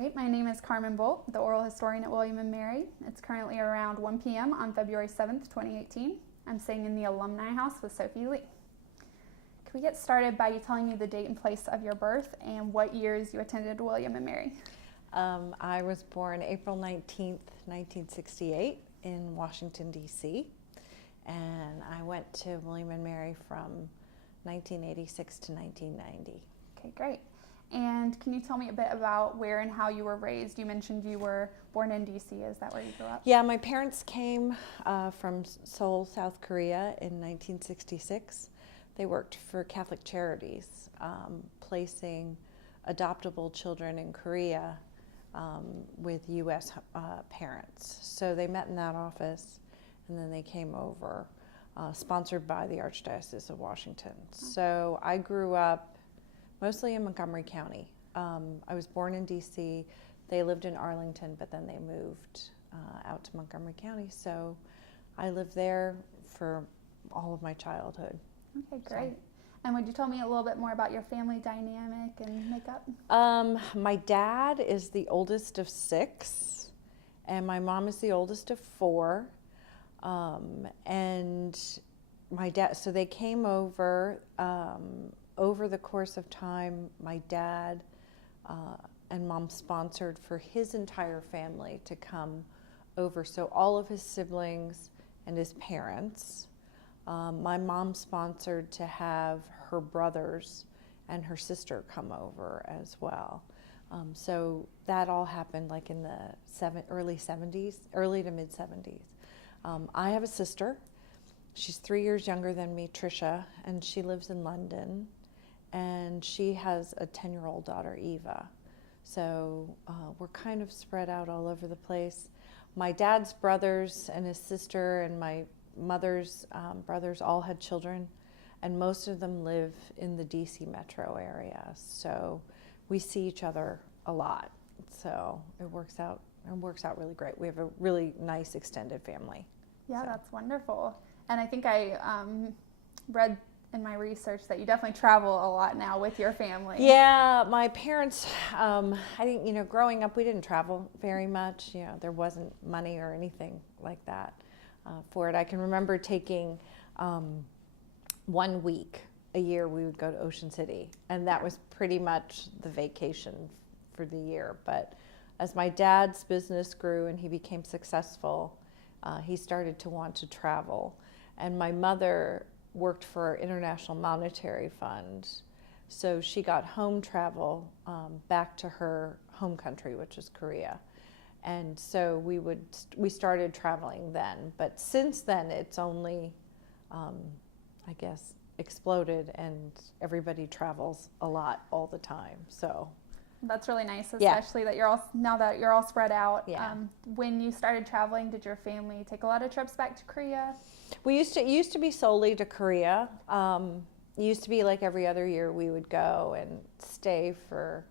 right, my name is Carmen Bolt, the oral historian at William & Mary. It's currently around 1 p.m. on February 7th, 2018. I'm sitting in the Alumni House with Sophie Lee. Can we get started by you telling me the date and place of your birth and what years you attended William & Mary? I was born April 19th, 1968 in Washington, D.C. And I went to William & Mary from 1986 to 1990. Okay, great. And can you tell me a bit about where and how you were raised? You mentioned you were born in D.C. Is that where you grew up? Yeah, my parents came from Seoul, South Korea in 1966. They worked for Catholic Charities, placing adoptable children in Korea with U.S. Parents. So they met in that office, and then they came over, sponsored by the Archdiocese of Washington. So I grew up mostly in Montgomery County. I was born in D.C. They lived in Arlington, but then they moved out to Montgomery County. So I lived there for all of my childhood. Okay, great. And would you tell me a little bit more about your family dynamic and makeup? My dad is the oldest of 6, and my mom is the oldest of 4. And my dad, so they came over the course of time. My dad and mom sponsored for his entire family to come over. So all of his siblings and his parents. My mom sponsored to have her brothers and her sister come over as well. So that all happened like in the early to mid 70s. I have a sister. She's 3 years younger than me, Trisha, and she lives in London. And she has a 10-year-old daughter, Eva. So we're kind of spread out all over the place. My dad's brothers and his sister and my mother's brothers all had children, and most of them live in the DC metro area. So we see each other a lot. So it works out really great. We have a really nice extended family. Yeah, that's wonderful. And I think I read in my research that you definitely travel a lot now with your family. Yeah, my parents, I think, growing up we didn't travel very much. There wasn't money or anything like that for it. I can remember taking 1 week a year we would go to Ocean City, and that was pretty much the vacation for the year. But as my dad's business grew and he became successful, he started to want to travel. And my mother worked for International Monetary Fund, so she got home travel back to her home country, which is Korea. And so we started traveling then, but since then it's only, I guess, exploded, and everybody travels a lot all the time. So that's really nice, especially that now that you're all spread out. Yeah. When you started traveling, did your family take a lot of trips back to Korea? It used to be solely to Korea. It used to be like every other year we would go and stay for,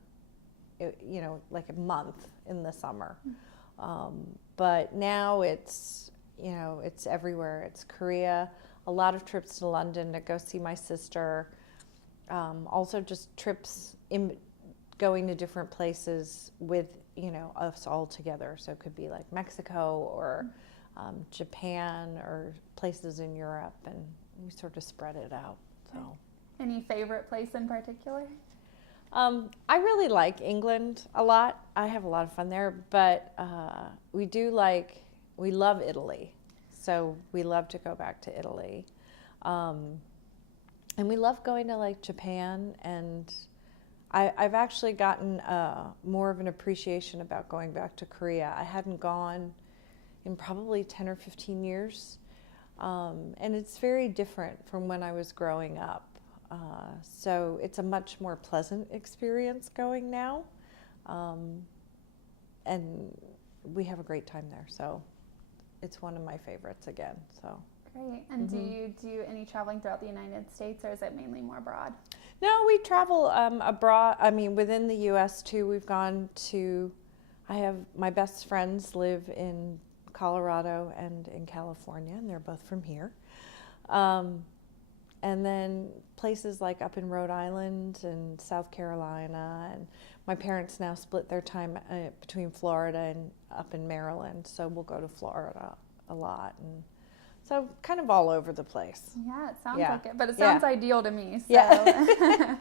like a month in the summer. But now it's everywhere. It's Korea, a lot of trips to London to go see my sister. Also just trips going to different places with, us all together. So it could be like Mexico or Japan or places in Europe, and we sort of spread it out. So, any favorite place in particular? I really like England a lot. I have a lot of fun there, but we love Italy. So we love to go back to Italy. And we love going to like Japan, and I've actually gotten more of an appreciation about going back to Korea. I hadn't gone in probably 10 or 15 years. And it's very different from when I was growing up. So it's a much more pleasant experience going now. And we have a great time there. So it's one of my favorites again. So great. And do you do any traveling throughout the United States, or is it mainly more abroad? No, we travel abroad. I mean, within the U.S. too. We've gone to, my best friends live in Colorado and in California, and they're both from here. And then places like up in Rhode Island and South Carolina, and my parents now split their time between Florida and up in Maryland, so we'll go to Florida a lot, and so kind of all over the place. Yeah, it sounds Yeah. like it, but it Yeah. sounds ideal to me. So. Yeah.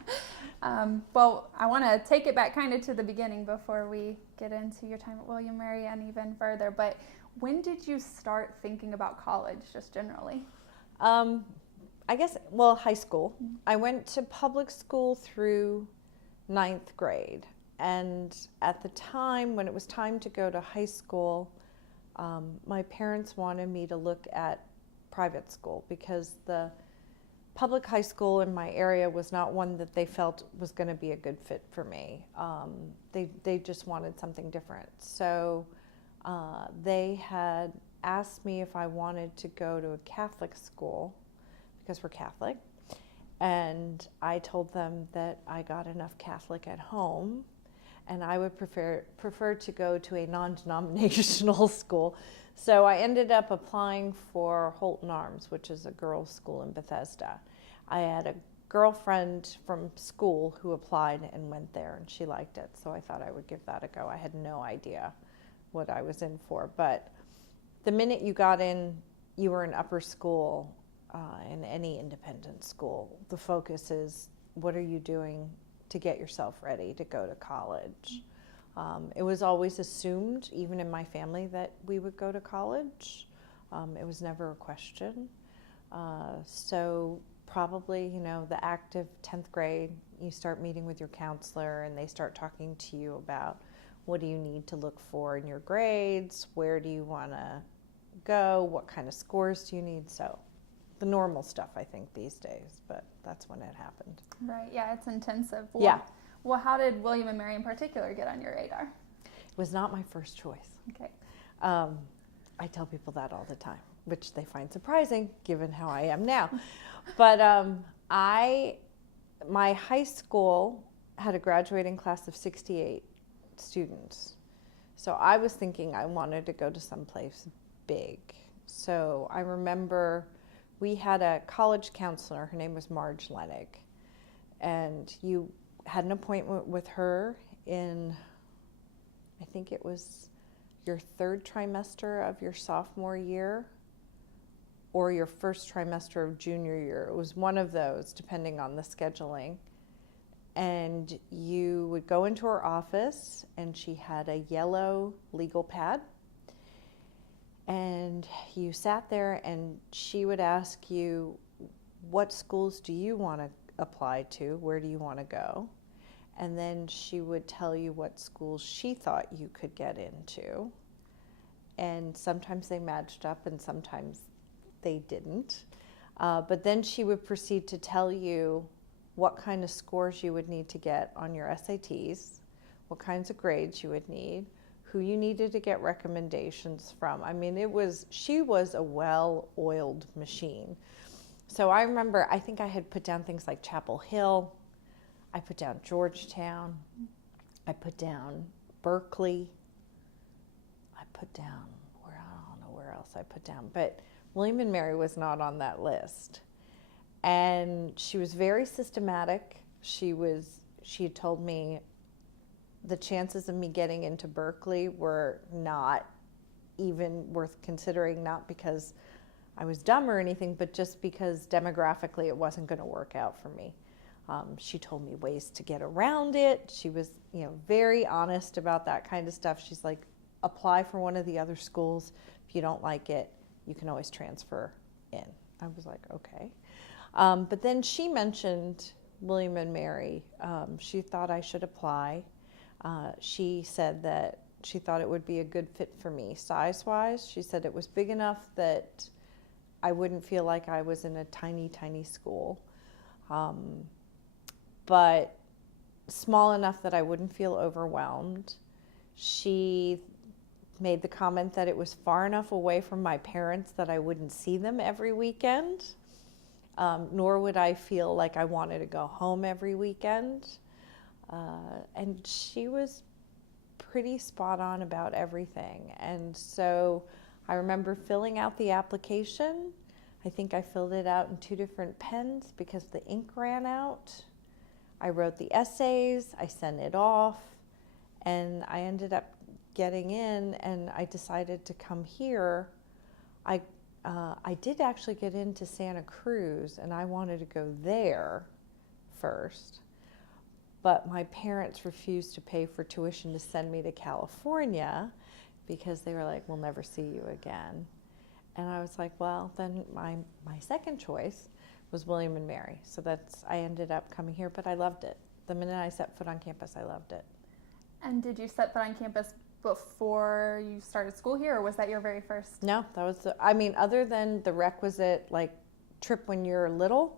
Well, I want to take it back kind of to the beginning before we get into your time at William Mary and even further. But when did you start thinking about college, just generally? I guess, well, high school. I went to public school through 9th grade. And at the time, when it was time to go to high school, my parents wanted me to look at private school because the public high school in my area was not one that they felt was going to be a good fit for me. They just wanted something different. So they had asked me if I wanted to go to a Catholic school because we're Catholic. And I told them that I got enough Catholic at home and I would prefer to go to a non-denominational school. So I ended up applying for Holton Arms, which is a girls' school in Bethesda. I had a girlfriend from school who applied and went there, and she liked it, so I thought I would give that a go. I had no idea what I was in for, but the minute you got in, you were in upper school, in any independent school. The focus is, what are you doing to get yourself ready to go to college? It was always assumed, even in my family, that we would go to college. It was never a question. So probably, the active 10th grade, you start meeting with your counselor and they start talking to you about what do you need to look for in your grades, where do you want to go, what kind of scores do you need. So the normal stuff, I think, these days, but that's when it happened. Right, yeah, it's intensive. Yeah. Well, how did William and Mary in particular get on your radar? It was not my first choice. Okay. I tell people that all the time, which they find surprising given how I am now. But my high school had a graduating class of 68 students. So I was thinking I wanted to go to someplace big. So I remember we had a college counselor, her name was Marge Lenig, and you had an appointment with her in, I think it was your 3rd trimester of your sophomore year or your 1st trimester of junior year. It was one of those, depending on the scheduling. And you would go into her office, and she had a yellow legal pad. And you sat there, and she would ask you, what schools do you want to apply to? Where do you want to go? And then she would tell you what schools she thought you could get into. And sometimes they matched up and sometimes they didn't. But then she would proceed to tell you what kind of scores you would need to get on your SATs, what kinds of grades you would need, who you needed to get recommendations from. I mean, she was a well-oiled machine. So I remember, I think I had put down things like Chapel Hill, I put down Georgetown, I put down Berkeley, I put down, I don't know where else I put down, but William and Mary was not on that list. And she was very systematic. She had told me the chances of me getting into Berkeley were not even worth considering, not because I was dumb or anything, but just because demographically it wasn't going to work out for me. She told me ways to get around it. She was, very honest about that kind of stuff. She's like, apply for one of the other schools. If you don't like it, you can always transfer in. I was like, okay. But then she mentioned William and Mary. She thought I should apply. She said that she thought it would be a good fit for me size-wise. She said it was big enough that I wouldn't feel like I was in a tiny, tiny school, but small enough that I wouldn't feel overwhelmed. She made the comment that it was far enough away from my parents that I wouldn't see them every weekend, nor would I feel like I wanted to go home every weekend. And she was pretty spot on about everything. And so I remember filling out the application, I think I filled it out in 2 different pens because the ink ran out. I wrote the essays, I sent it off, and I ended up getting in, and I decided to come here. I did actually get into Santa Cruz, and I wanted to go there first, but my parents refused to pay for tuition to send me to California because they were like, we'll never see you again. And I was like, well, then my second choice was William and Mary. So I ended up coming here, but I loved it. The minute I set foot on campus, I loved it. And did you set foot on campus before you started school here, or was that your very first? No, that was other than the requisite like trip when you're little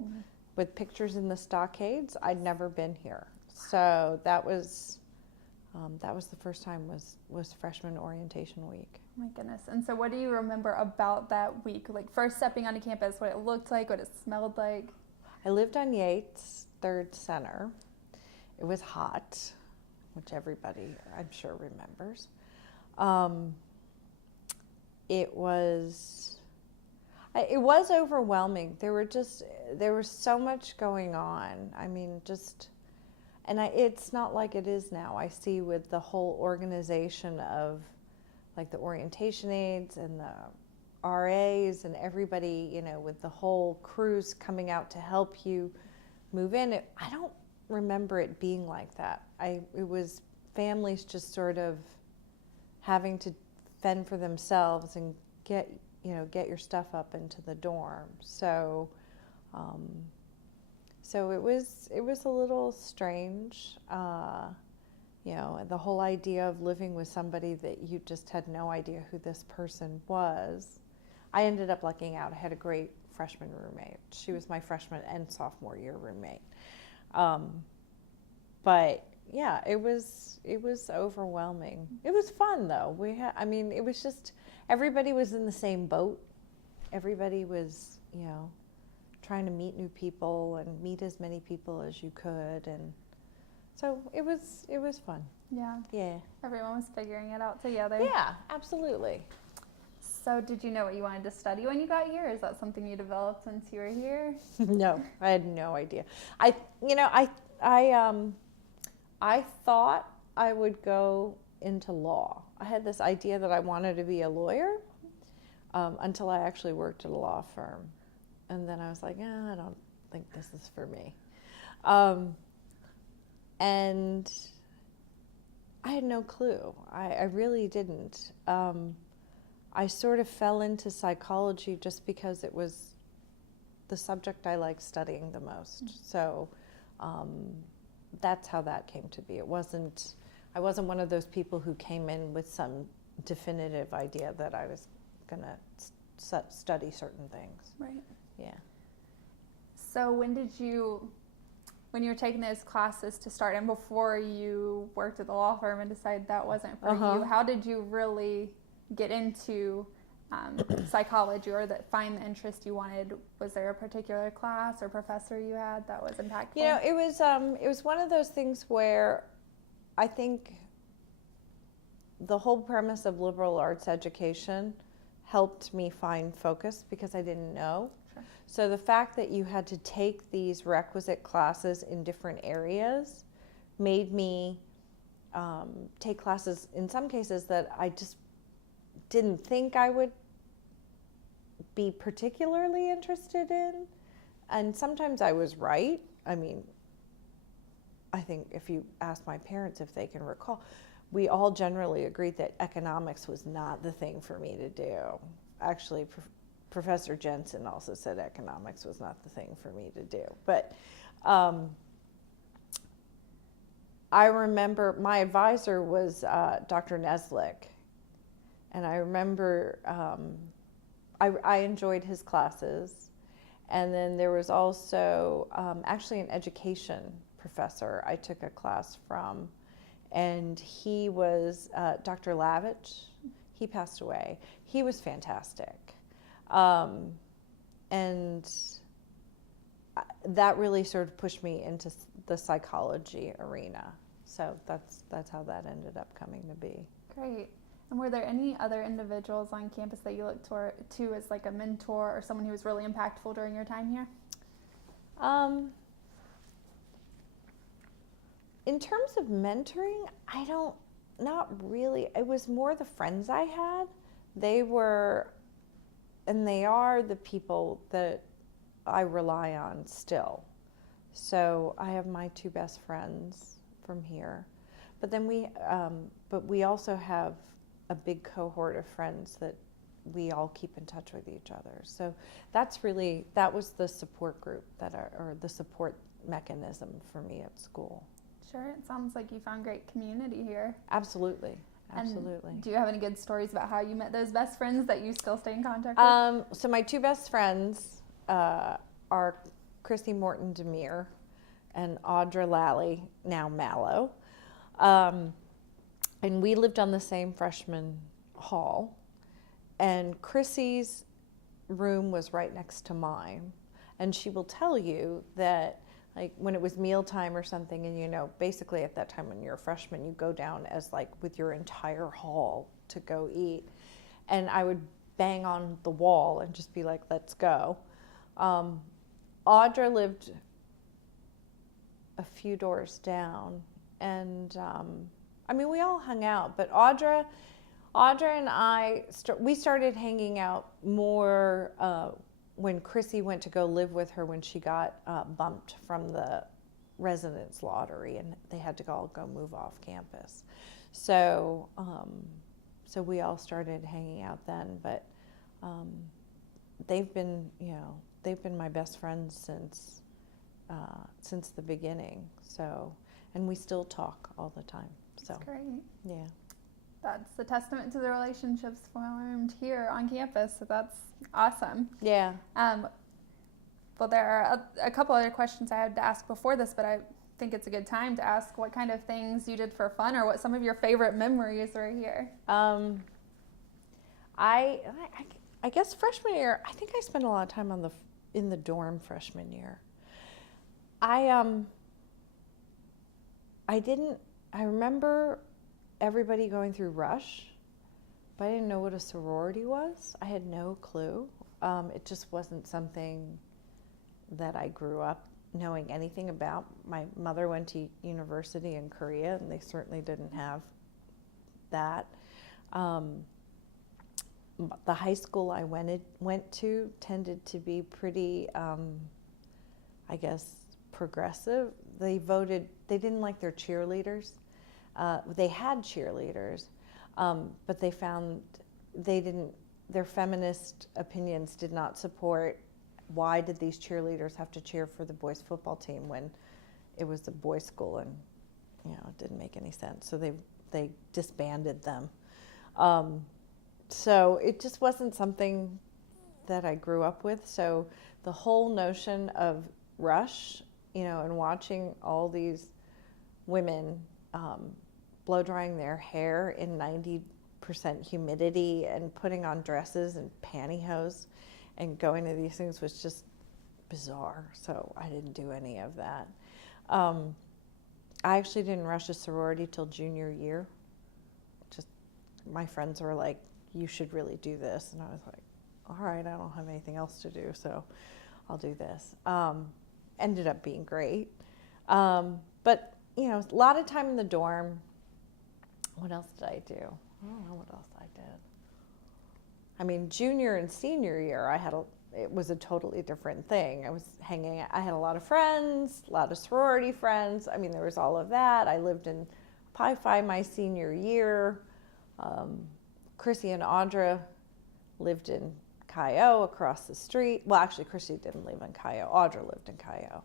with pictures in the stockades, I'd never been here. So that was the first time was freshman orientation week. My goodness. And so what do you remember about that week? Like first stepping onto campus, what it looked like, what it smelled like? I lived on Yates, 3rd Center. It was hot, which everybody I'm sure remembers. It was overwhelming. There was so much going on. I mean, it's not like it is now. I see with the whole organization of like the orientation aides and the RAs and everybody, with the whole crews coming out to help you move in. I don't remember it being like that. It was families just sort of having to fend for themselves and get your stuff up into the dorm. So it was a little strange, the whole idea of living with somebody that you just had no idea who this person was. I ended up lucking out. I had a great freshman roommate. She was my freshman and sophomore year roommate. But yeah, it was overwhelming. It was fun though. It was just, everybody was in the same boat. Everybody was, trying to meet new people and meet as many people as you could, and so it was fun. Yeah. Yeah. Everyone was figuring it out together. Yeah, absolutely. So did you know what you wanted to study when you got here? Is that something you developed once you were here? No, I had no idea. I thought I would go into law. I had this idea that I wanted to be a lawyer until I actually worked at a law firm. And then I was like, I don't think this is for me. And I had no clue. I really didn't. I sort of fell into psychology just because it was the subject I liked studying the most. So that's how that came to be. I wasn't one of those people who came in with some definitive idea that I was going to study certain things. Right. Yeah. So when you were taking those classes to start, and before you worked at the law firm and decided that wasn't for you, how did you really get into psychology, or find the interest you wanted? Was there a particular class or professor you had that was impactful? It was one of those things where I think the whole premise of liberal arts education helped me find focus because I didn't know. Sure. So the fact that you had to take these requisite classes in different areas made me take classes in some cases that I just didn't think I would be particularly interested in. And sometimes I was right. I mean, I think if you ask my parents if they can recall, we all generally agreed that economics was not the thing for me to do. Actually, Professor Jensen also said economics was not the thing for me to do. But I remember my advisor was Dr. Neslick. And I remember I enjoyed his classes. And then there was also actually an education professor I took a class from. And he was Dr. Lavich. He passed away. He was fantastic. And that really sort of pushed me into the psychology arena. So that's how that ended up coming to be. Great. And were there any other individuals on campus that you looked to as like a mentor or someone who was really impactful during your time here? In terms of mentoring, not really. It was more the friends I had. They were, and they are the people that I rely on still. So I have my two best friends from here. But then we also have a big cohort of friends that we all keep in touch with each other. So that was the support group or the support mechanism for me at school. Sure, it sounds like you found great community here. Absolutely. And do you have any good stories about how you met those best friends that you still stay in contact with? So my two best friends are Chrissy Morton Demir and Audra Lally, now Mallow. And we lived on the same freshman hall. And Chrissy's room was right next to mine. And she will tell you that like when it was mealtime or something, and basically at that time when you're a freshman, you go down as like with your entire hall to go eat. And I would bang on the wall and just be like, let's go. Audra lived a few doors down, and we all hung out, but Audra and I, we started hanging out more when Chrissy went to go live with her when she got bumped from the residence lottery, and they had to all go move off campus. So we all started hanging out then, but they've been my best friends since the beginning. So, and we still talk all the time. So that's great. Yeah. That's a testament to the relationships formed here on campus. So that's awesome. Yeah. Well, there are a couple other questions I had to ask before this, but I think it's a good time to ask what kind of things you did for fun or what some of your favorite memories were here. I guess freshman year, I think I spent a lot of time in the dorm freshman year. I remember everybody going through Rush, but I didn't know what a sorority was. I had no clue. It just wasn't something that I grew up knowing anything about. My mother went to university in Korea, and they certainly didn't have that. The high school I went to tended to be pretty, I guess, progressive. They didn't like their cheerleaders. They had cheerleaders, but they found their feminist opinions did not support why did these cheerleaders have to cheer for the boys football team when it was a boys school, and it didn't make any sense. So they disbanded them. So it just wasn't something that I grew up with. So the whole notion of Rush, and watching all these women blow drying their hair in 90% humidity and putting on dresses and pantyhose and going to these things was just bizarre. So I didn't do any of that. I actually didn't rush a sorority till junior year. Just my friends were like, you should really do this. And I was like, all right, I don't have anything else to do, so I'll do this. Ended up being great. But, a lot of time in the dorm. What else did I do? I don't know what else I did. Junior and senior year, it was a totally different thing. I had a lot of friends, a lot of sorority friends. There was all of that. I lived in Pi Phi my senior year. Chrissy and Audra lived in Cayo across the street. Well, actually, Chrissy didn't live in Cayo. Audra lived in Cayo.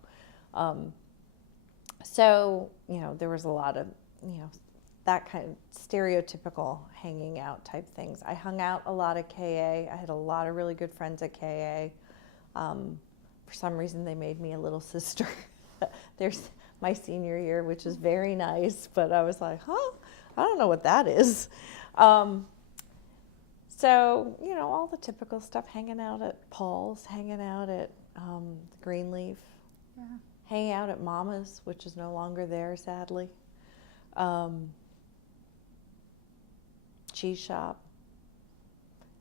So, there was a lot of, that kind of stereotypical hanging out type things. I hung out a lot at KA. I had a lot of really good friends at KA. For some reason, they made me a little sister. There's my senior year, which is very nice, but I was like, I don't know what that is. So, all the typical stuff, hanging out at Paul's, hanging out at Greenleaf, hanging out at Mama's, which is no longer there, sadly. cheese shop.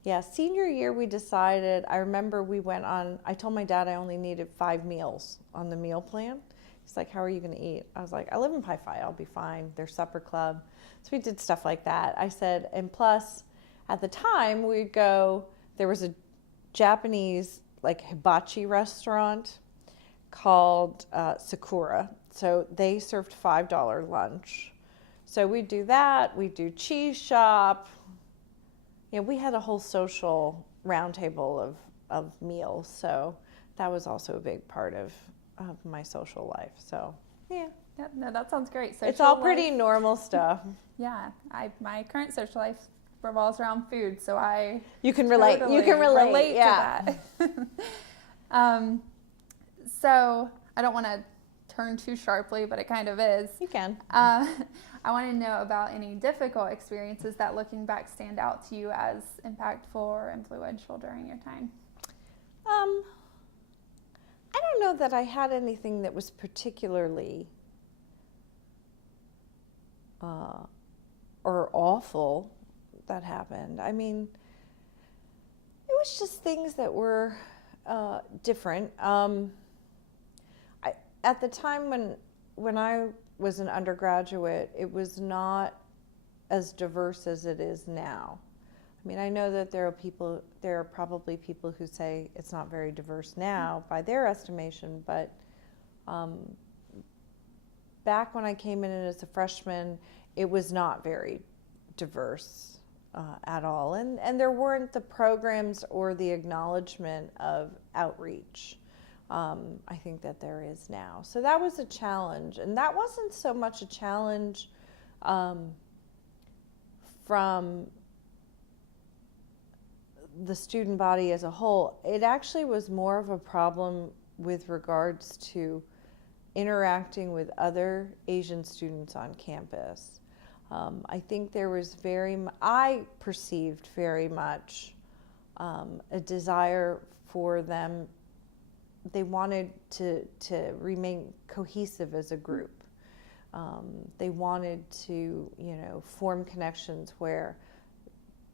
Yeah, senior year we decided, I remember we went on, I told my dad I only needed 5 meals on the meal plan. He's like, how are you going to eat? I was like, I live in Pi Phi, I'll be fine. There's supper club. So we did stuff like that. I said, and plus, at the time, we'd go, there was a Japanese like hibachi restaurant called Sakura. So they served $5 lunch. So we'd do that, we'd do cheese shop. Yeah, we had a whole social roundtable of meals. So that was also a big part of my social life. So yeah. Yeah, no, that sounds great. Social It's all life, pretty normal stuff. Yeah, my current social life revolves around food, so I You can relate. totally You can relate. Yeah. to that. So I don't want to turn too sharply, but it kind of is. You can. I want to know about any difficult experiences that, looking back, stand out to you as impactful or influential during your time. I don't know that I had anything that was particularly or awful that happened. I mean, it was just things that were different. At the time when I was an undergraduate, it was not as diverse as it is now. I mean, I know that there are probably people who say it's not very diverse now by their estimation, but back when I came in as a freshman, it was not very diverse at all. And there weren't the programs or the acknowledgement of outreach. I think that there is now. So that was a challenge. And that wasn't so much a challenge from the student body as a whole. It actually was more of a problem with regards to interacting with other Asian students on campus. I think there was I perceived very much a desire for them. They wanted to remain cohesive as a group. They wanted to, form connections where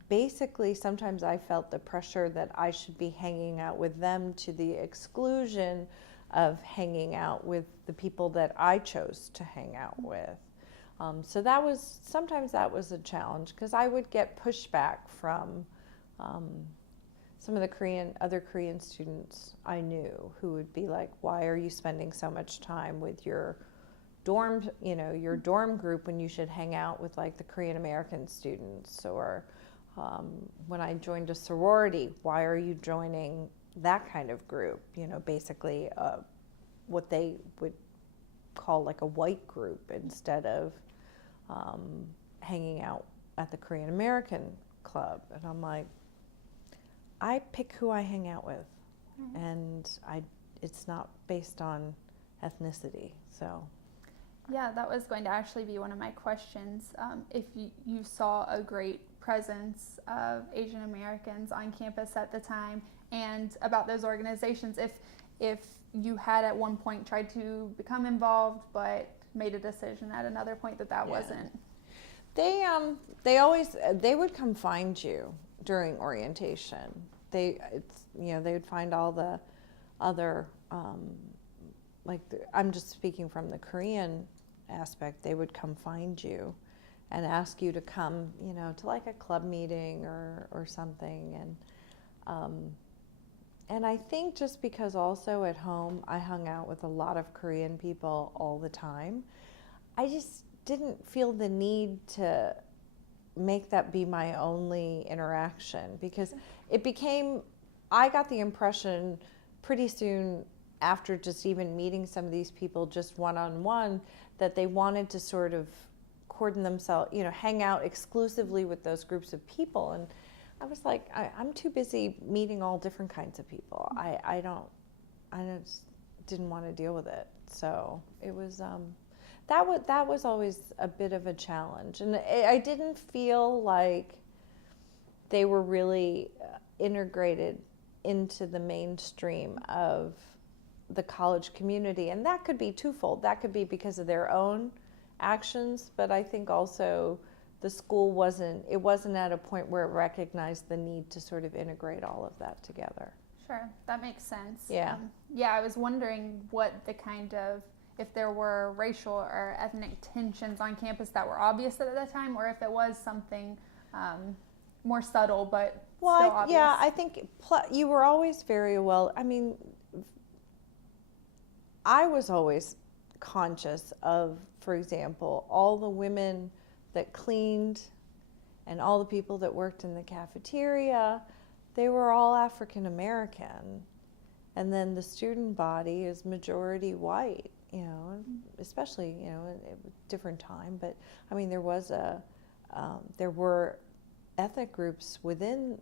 basically sometimes I felt the pressure that I should be hanging out with them to the exclusion of hanging out with the people that I chose to hang out with. So sometimes that was a challenge because I would get pushback from some of the other Korean students I knew who would be like, why are you spending so much time with your dorm group when you should hang out with like the Korean American students? Or when I joined a sorority, why are you joining that kind of group? Basically what they would call like a white group instead of hanging out at the Korean American club. And I'm like, I pick who I hang out with, and it's not based on ethnicity. So yeah, that was going to actually be one of my questions. If you saw a great presence of Asian Americans on campus at the time, and about those organizations, if you had at one point tried to become involved but made a decision at another point that wasn't. They would come find you during orientation. They would find all the other I'm just speaking from the Korean aspect. They would come find you and ask you to come, to like a club meeting or something. And I think just because also at home I hung out with a lot of Korean people all the time, I just didn't feel the need to make that be my only interaction, because I got the impression pretty soon after just even meeting some of these people just one-on-one that they wanted to sort of cordon themselves, hang out exclusively with those groups of people. And I was like, I'm too busy meeting all different kinds of people. I just didn't want to deal with it. So it was, that was always a bit of a challenge. And I didn't feel like they were really integrated into the mainstream of the college community. And that could be twofold. That could be because of their own actions, but I think also the school wasn't at a point where it recognized the need to sort of integrate all of that together. Sure, that makes sense. Yeah. Yeah, I was wondering what the kind of, if there were racial or ethnic tensions on campus that were obvious at the time, or if it was something more subtle but still obvious. Yeah, I think you were always very well. I mean, I was always conscious of, for example, all the women that cleaned and all the people that worked in the cafeteria. They were all African American, and then the student body is majority white. You know, especially at a different time. But I mean, there were ethnic groups within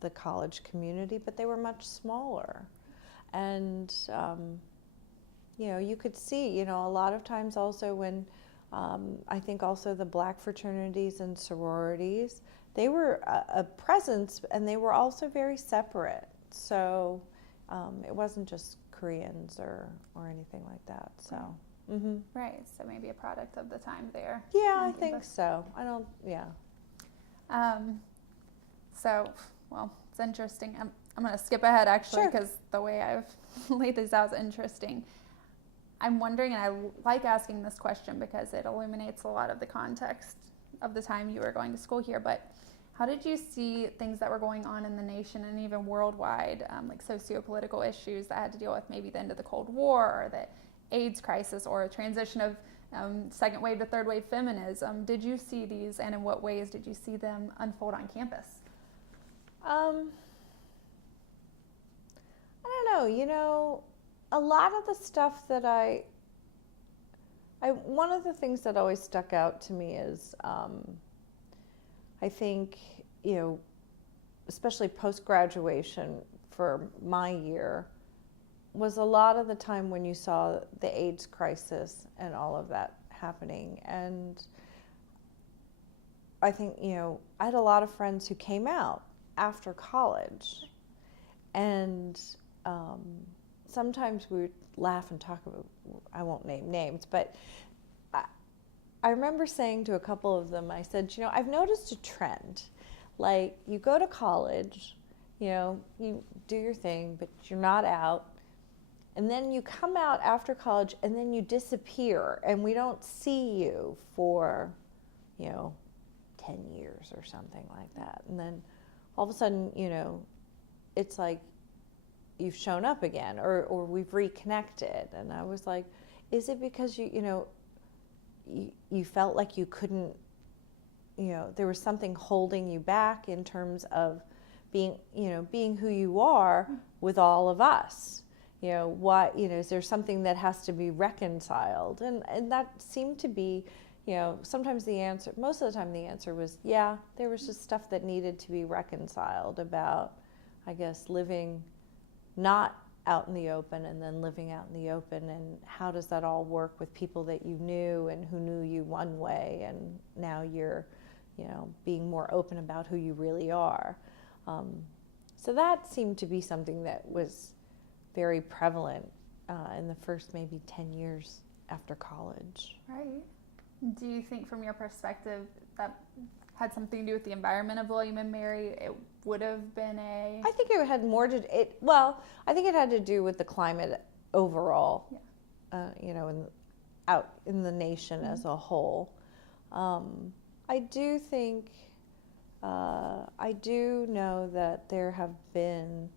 the college community, but they were much smaller, and you could see a lot of times also when I think also the black fraternities and sororities. They were a presence, and they were also very separate. So it wasn't just Koreans or anything like that. So. Mm-hmm. Right. So maybe a product of the time there. Yeah, I think so. Yeah. Well, it's interesting. I'm going to skip ahead actually because the way I've laid this out is interesting. I'm wondering, and I like asking this question because it illuminates a lot of the context of the time you were going to school here, but how did you see things that were going on in the nation and even worldwide, like socio-political issues that had to deal with maybe the end of the Cold War or the AIDS crisis or a transition of second wave to third wave feminism? Did you see these, and in what ways did you see them unfold on campus? I don't know, a lot of the stuff that one of the things that always stuck out to me is, I think, especially post-graduation for my year, was a lot of the time when you saw the AIDS crisis and all of that happening. And I think, I had a lot of friends who came out after college. And sometimes we would laugh and talk about, I won't name names, but I remember saying to a couple of them, I said, I've noticed a trend. Like, you go to college, you do your thing, but you're not out. And then you come out after college, and then you disappear, and we don't see you for, 10 years or something like that. And then all of a sudden, it's like you've shown up again, or we've reconnected. And I was like, is it because you felt like you couldn't, there was something holding you back in terms of being who you are with all of us? Is there something that has to be reconciled? And that seemed to be, sometimes most of the time the answer was, yeah, there was just stuff that needed to be reconciled about, I guess, living not out in the open and then living out in the open, and how does that all work with people that you knew and who knew you one way, and now you're, being more open about who you really are. So that seemed to be something that was very prevalent in the first maybe 10 years after college. Right. Do you think from your perspective that had something to do with the environment of William and Mary? It would have been I think it had more to I think it had to do with the climate overall. Yeah. Out in the nation as a whole. I do think I do know that there have been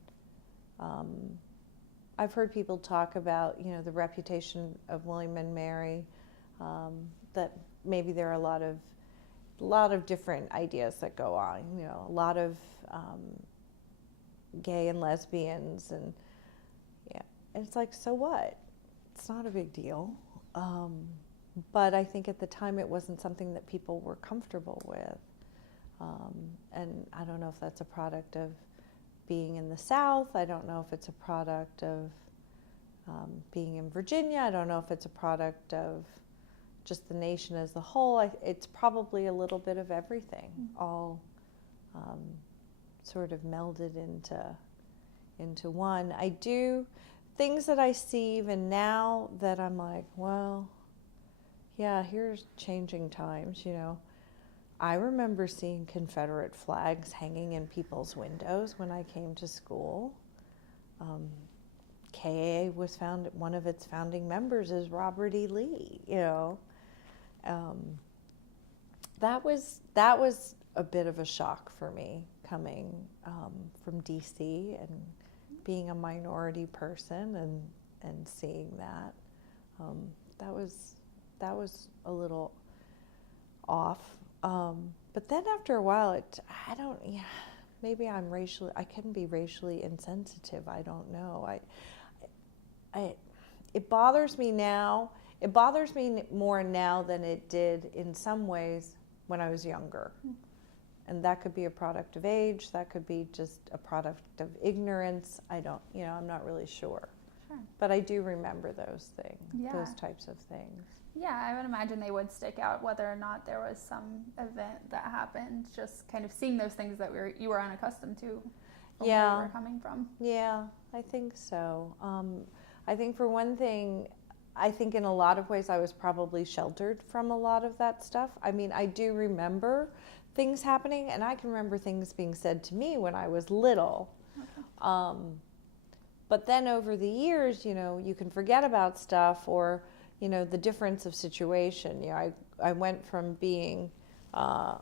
I've heard people talk about, the reputation of William and Mary, that maybe there are a lot of different ideas that go on, a lot of gay and lesbians, and it's like, so what? It's not a big deal. But I think at the time it wasn't something that people were comfortable with. And I don't know if that's a product of being in the South. I don't know if it's a product of being in Virginia. I don't know if it's a product of just the nation as a whole. It's probably a little bit of everything, all sort of melded into one. Things that I see even now that I'm like, well, yeah, here's changing times, I remember seeing Confederate flags hanging in people's windows when I came to school. KAA was one of its founding members is Robert E. Lee, you know. That was a bit of a shock for me coming from DC and being a minority person and seeing that. That was a little off. But then after a while, maybe I can be racially insensitive. I don't know. It bothers me now. It bothers me more now than it did in some ways when I was younger. And that could be a product of age. That could be just a product of ignorance. I'm not really sure. Sure. But I do remember those things, Yeah. those types of things. Yeah, I would imagine they would stick out whether or not there was some event that happened, just kind of seeing those things that you were unaccustomed to from where you were coming from. Yeah, I think so. I think for one thing, I think in a lot of ways I was probably sheltered from a lot of that stuff. I mean, I do remember things happening, and I can remember things being said to me when I was little. Okay. But then over the years, you can forget about stuff or, the difference of situation. I went from being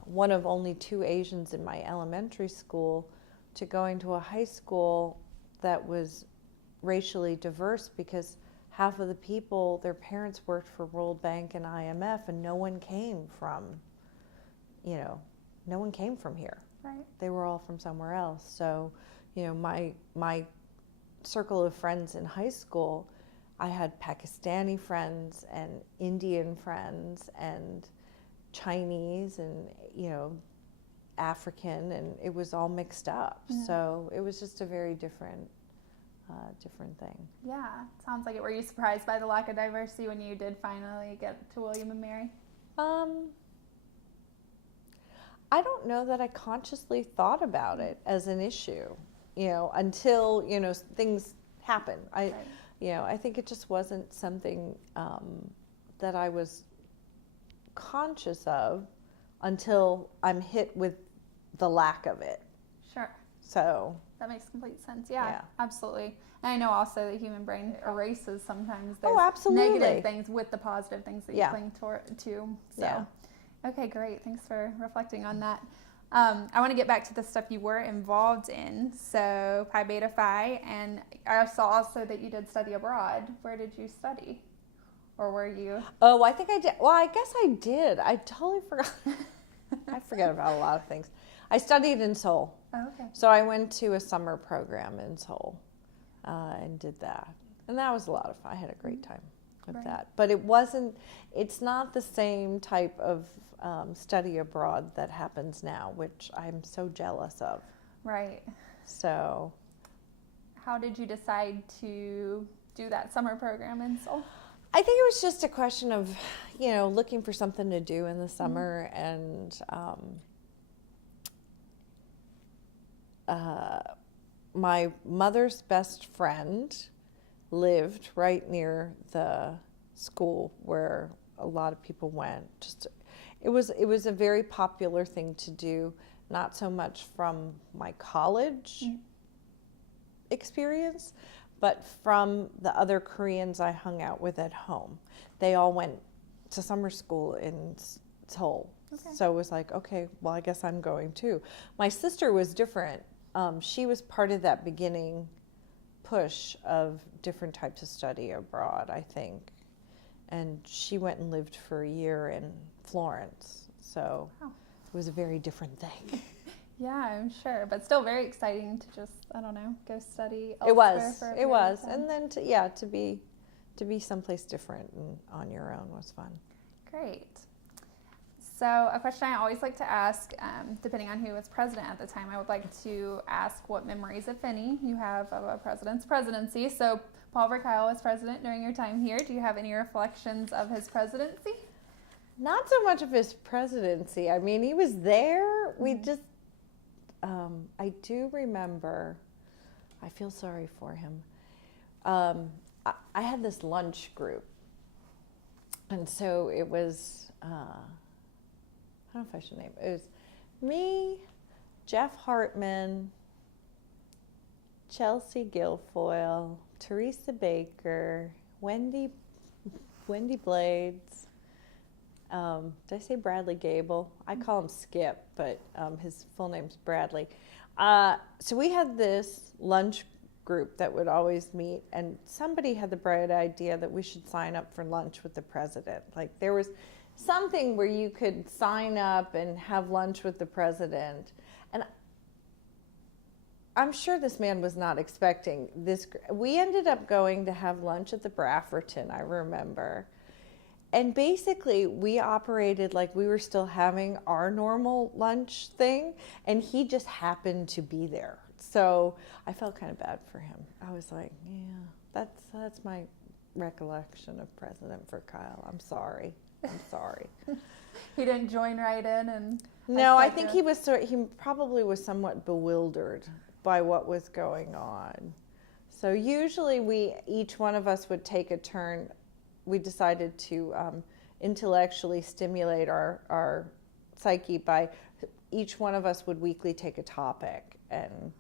one of only 2 Asians in my elementary school to going to a high school that was racially diverse because half of the people, their parents worked for World Bank and IMF, and no one came from here. Right. They were all from somewhere else. So, my circle of friends in high school, I had Pakistani friends and Indian friends and Chinese and, African, and it was all mixed up. Yeah. So it was just a very different thing. Yeah, sounds like it. Were you surprised by the lack of diversity when you did finally get to William and Mary? I don't know that I consciously thought about it as an issue, until, things happen. Right. I think it just wasn't something that I was conscious of until I'm hit with the lack of it. Sure. So that makes complete sense. Yeah, absolutely. And I know also the human brain erases sometimes those absolutely. negative things with the positive things that you cling to. So, okay, great. Thanks for reflecting on that. I want to get back to the stuff you were involved in. So Pi Beta Phi, and I saw also that you did study abroad. Where did you study? Or were you? Oh, I think I did. Well, I guess I did. I totally forgot. I forget about a lot of things. I studied in Seoul. Oh, okay. So I went to a summer program in Seoul and did that. And that was a lot of fun. I had a great time with that. But it's not the same type of study abroad that happens now, which I'm so jealous of. Right. So. How did you decide to do that summer program in Seoul? I think it was just a question of, looking for something to do in the summer, and my mother's best friend lived right near the school where a lot of people went. It was a very popular thing to do, not so much from my college experience, but from the other Koreans I hung out with at home. They all went to summer school in Seoul. Okay. So it was like, okay, well, I guess I'm going too. My sister was different. She was part of that beginning push of different types of study abroad, I think. And she went and lived for a year in Florence. So it was a very different thing. Yeah, I'm sure, but still very exciting to just, go study elsewhere. It was. And then to be someplace different and on your own was fun. Great. So a question I always like to ask, depending on who was president at the time, I would like to ask what memories, if any, you have of a president's presidency. So Paul Verkuylen was president during your time here. Do you have any reflections of his presidency? Not so much of his presidency. I mean, he was there. We just, I do remember, I feel sorry for him. I had this lunch group. And so it was, I don't know if I should name it. It was me, Jeff Hartman, Chelsea Guilfoyle, Teresa Baker, Wendy Blades. Did I say Bradley Gable? I call him Skip, but his full name's Bradley. So we had this lunch group that would always meet, and somebody had the bright idea that we should sign up for lunch with the president. Like, there was something where you could sign up and have lunch with the president. And I'm sure this man was not expecting this. We ended up going to have lunch at the Brafferton, I remember. And basically, we operated like we were still having our normal lunch thing, and he just happened to be there. So I felt kind of bad for him. I was like, yeah, that's my recollection of President for Kyle. I'm sorry. He didn't join right in and. No, I think he probably was somewhat bewildered by what was going on. So usually each one of us would take a turn. We decided to intellectually stimulate our psyche by each one of us would weekly take a topic and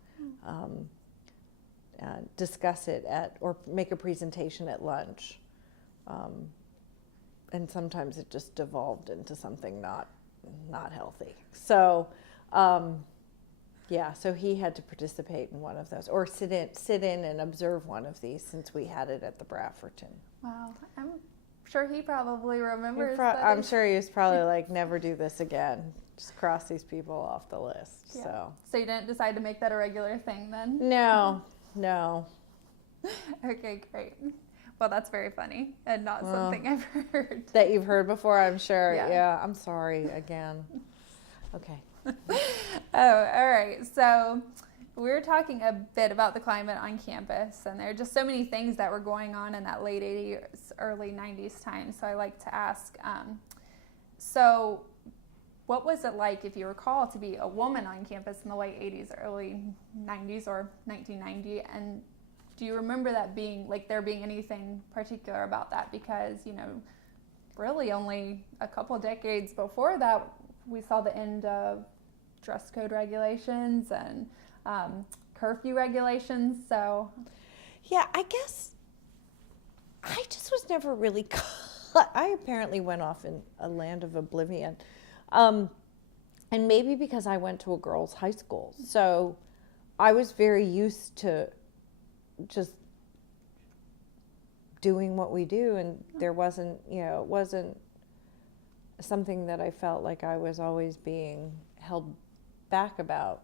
discuss it or make a presentation at lunch. And sometimes it just devolved into something not healthy. So, so he had to participate in one of those, or sit in and observe one of these, since we had it at the Brafferton. Wow, I'm sure he probably remembers. I'm sure he was probably like, never do this again. Just cross these people off the list. Yeah. So you didn't decide to make that a regular thing then? No. Okay, great. Well, that's very funny and not something I've heard. That you've heard before, I'm sure. Yeah. I'm sorry again. Okay. Oh, all right. So we were talking a bit about the climate on campus, and there are just so many things that were going on in that late 80s, early 90s time. So I like to ask, so what was it like, if you recall, to be a woman on campus in the late 80s, early 90s, or 1990? And do you remember that being, like, there being anything particular about that? Because, really only a couple decades before that, we saw the end of dress code regulations and curfew regulations. So, yeah, I guess I just was never really caught. I apparently went off in a land of oblivion. And maybe because I went to a girls' high school. So I was very used to just doing what we do, and there wasn't, it wasn't something that I felt like I was always being held back about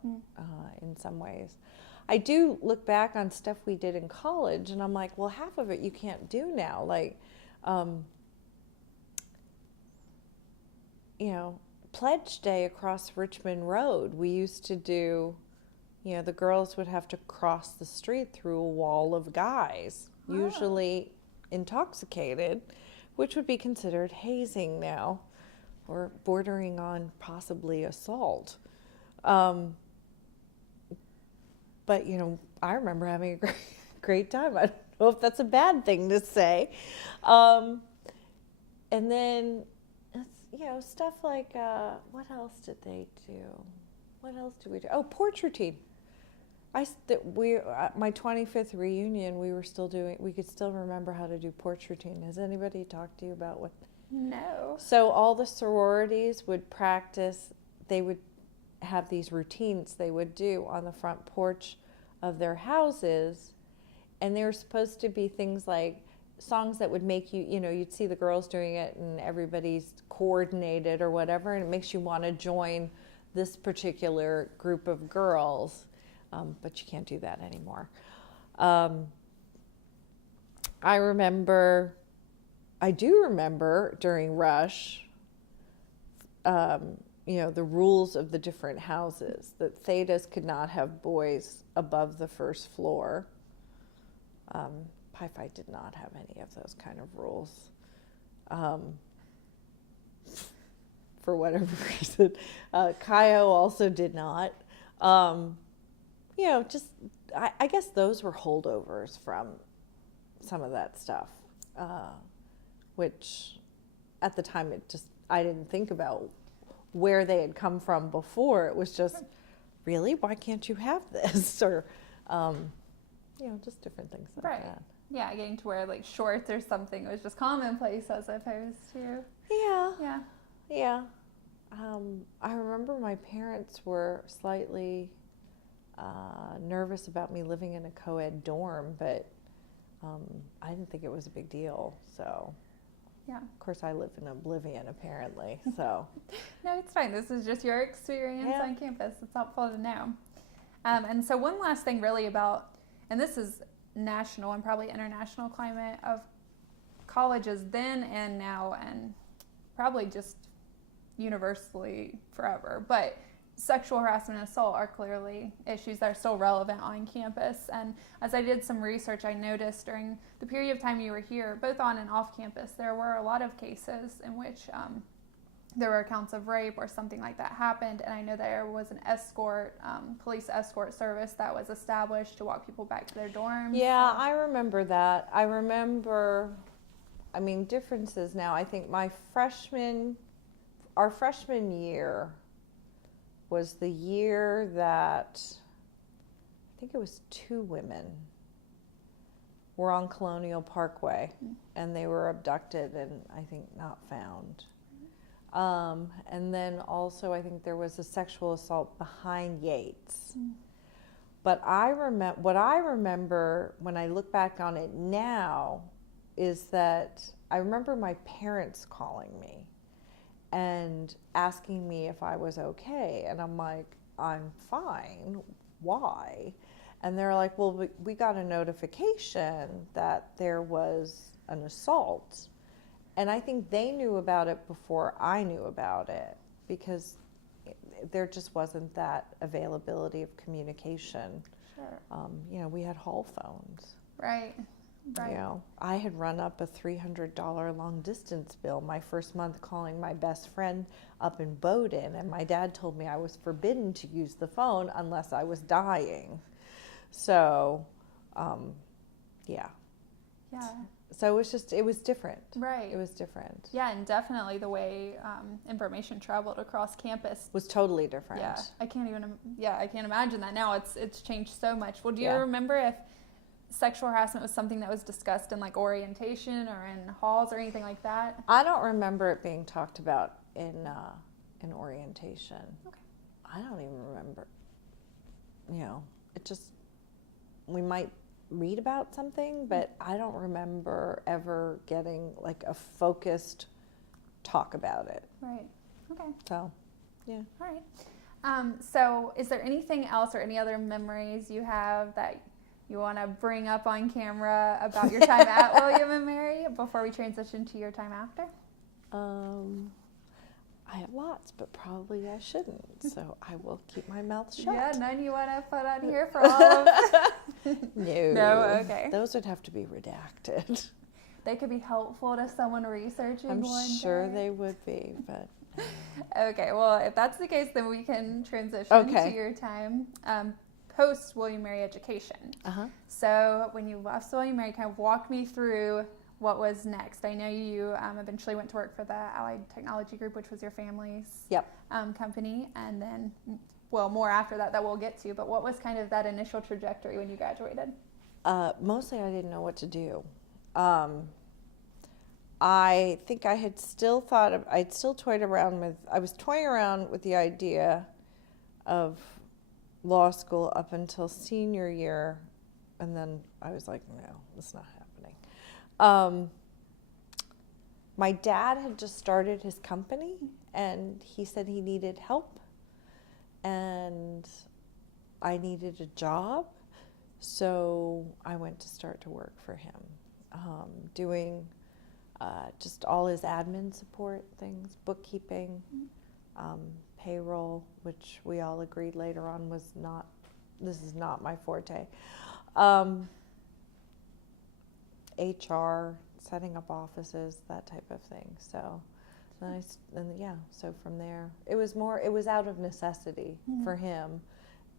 in some ways. I do look back on stuff we did in college, and I'm like, well, half of it you can't do now. Like, Pledge Day across Richmond Road, we used to do, the girls would have to cross the street through a wall of guys, usually intoxicated, which would be considered hazing now, or bordering on possibly assault. But, I remember having a great time. I don't know if that's a bad thing to say. And then, stuff like, what else did they do? What else did we do? Oh, porch routine. My 25th reunion, we could still remember how to do porch routine. Has anybody talked to you about what? No. So all the sororities would practice, they would have these routines they would do on the front porch of their houses, and they were supposed to be things like songs that would make you, you'd see the girls doing it and everybody's coordinated or whatever, and it makes you want to join this particular group of girls. But you can't do that anymore. I do remember during Rush, the rules of the different houses, that Thetas could not have boys above the first floor. Pi Phi did not have any of those kind of rules. For whatever reason. Chi O also did not. I guess those were holdovers from some of that stuff, which at the time I didn't think about where they had come from before. It was just, really, why can't you have this? Or, just different things like Right. that. Yeah, getting to wear like shorts or something was just commonplace as opposed to. Yeah. Yeah. I remember my parents were slightly nervous about me living in a co-ed dorm, but I didn't think it was a big deal. So, Yeah. of course, I live in oblivion, apparently. So, No, it's fine. This is just your experience Yeah. on campus. It's helpful to know. And so one last thing really about, and this is national and probably international climate of colleges then and now, and probably just universally forever, but sexual harassment and assault are clearly issues that are still relevant on campus. And as I did some research, I noticed during the period of time you were here, both on and off campus, there were a lot of cases in which there were accounts of rape or something like that happened. And I know there was an escort, police escort service that was established to walk people back to their dorms. yeah, I remember that. I remember, differences now. I think our freshman year was the year that, I think it was 2 women were on Colonial Parkway, and they were abducted and I think not found. And then also I think there was a sexual assault behind Yates. But what I remember when I look back on it now is that I remember my parents calling me and asking me if I was okay. And I'm like, I'm fine. Why? And they're like, well, we got a notification that there was an assault. And I think they knew about it before I knew about it, because there just wasn't that availability of communication. Sure. We had hall phones. Right. I had run up a $300 long distance bill my first month calling my best friend up in Bowdoin, and my dad told me I was forbidden to use the phone unless I was dying. So, yeah. So it was different. Right. It was different. Yeah, and definitely the way information traveled across campus Was totally different. Yeah, I can't imagine that now. It's changed so much. Well, do you Yeah. remember if sexual harassment was something that was discussed in like orientation or in halls or anything like that? I don't remember it being talked about in orientation. Okay. I don't even remember. It just, we might read about something, but I don't remember ever getting like a focused talk about it. Right. Okay. So, yeah. All right. So is there anything else or any other memories you have that you want to bring up on camera about your time at William and Mary before we transition to your time after? I have lots, but probably I shouldn't, so I will keep my mouth shut. Yeah, none you want to put on here for all of No. No, okay. Those would have to be redacted. They could be helpful to someone researching I'm one sure day. they would be, but... Okay, well, if that's the case, then we can transition Okay. to your time post William Mary education. So when you left William Mary, kind of walk me through what was next. I know you eventually went to work for the Allied Technology Group, which was your family's company, and then, well, more after that we'll get to, but what was kind of that initial trajectory when you graduated? Mostly I didn't know what to do. I think I had still I'd still toying around with the idea of law school up until senior year, and then I was like, no, it's not happening. My dad had just started his company, and he said he needed help, and I needed a job, so I went to start to work for him, doing just all his admin support things, bookkeeping, payroll, which we all agreed later on this is not my forte. HR, setting up offices, that type of thing. So, so from there, it was out of necessity for him,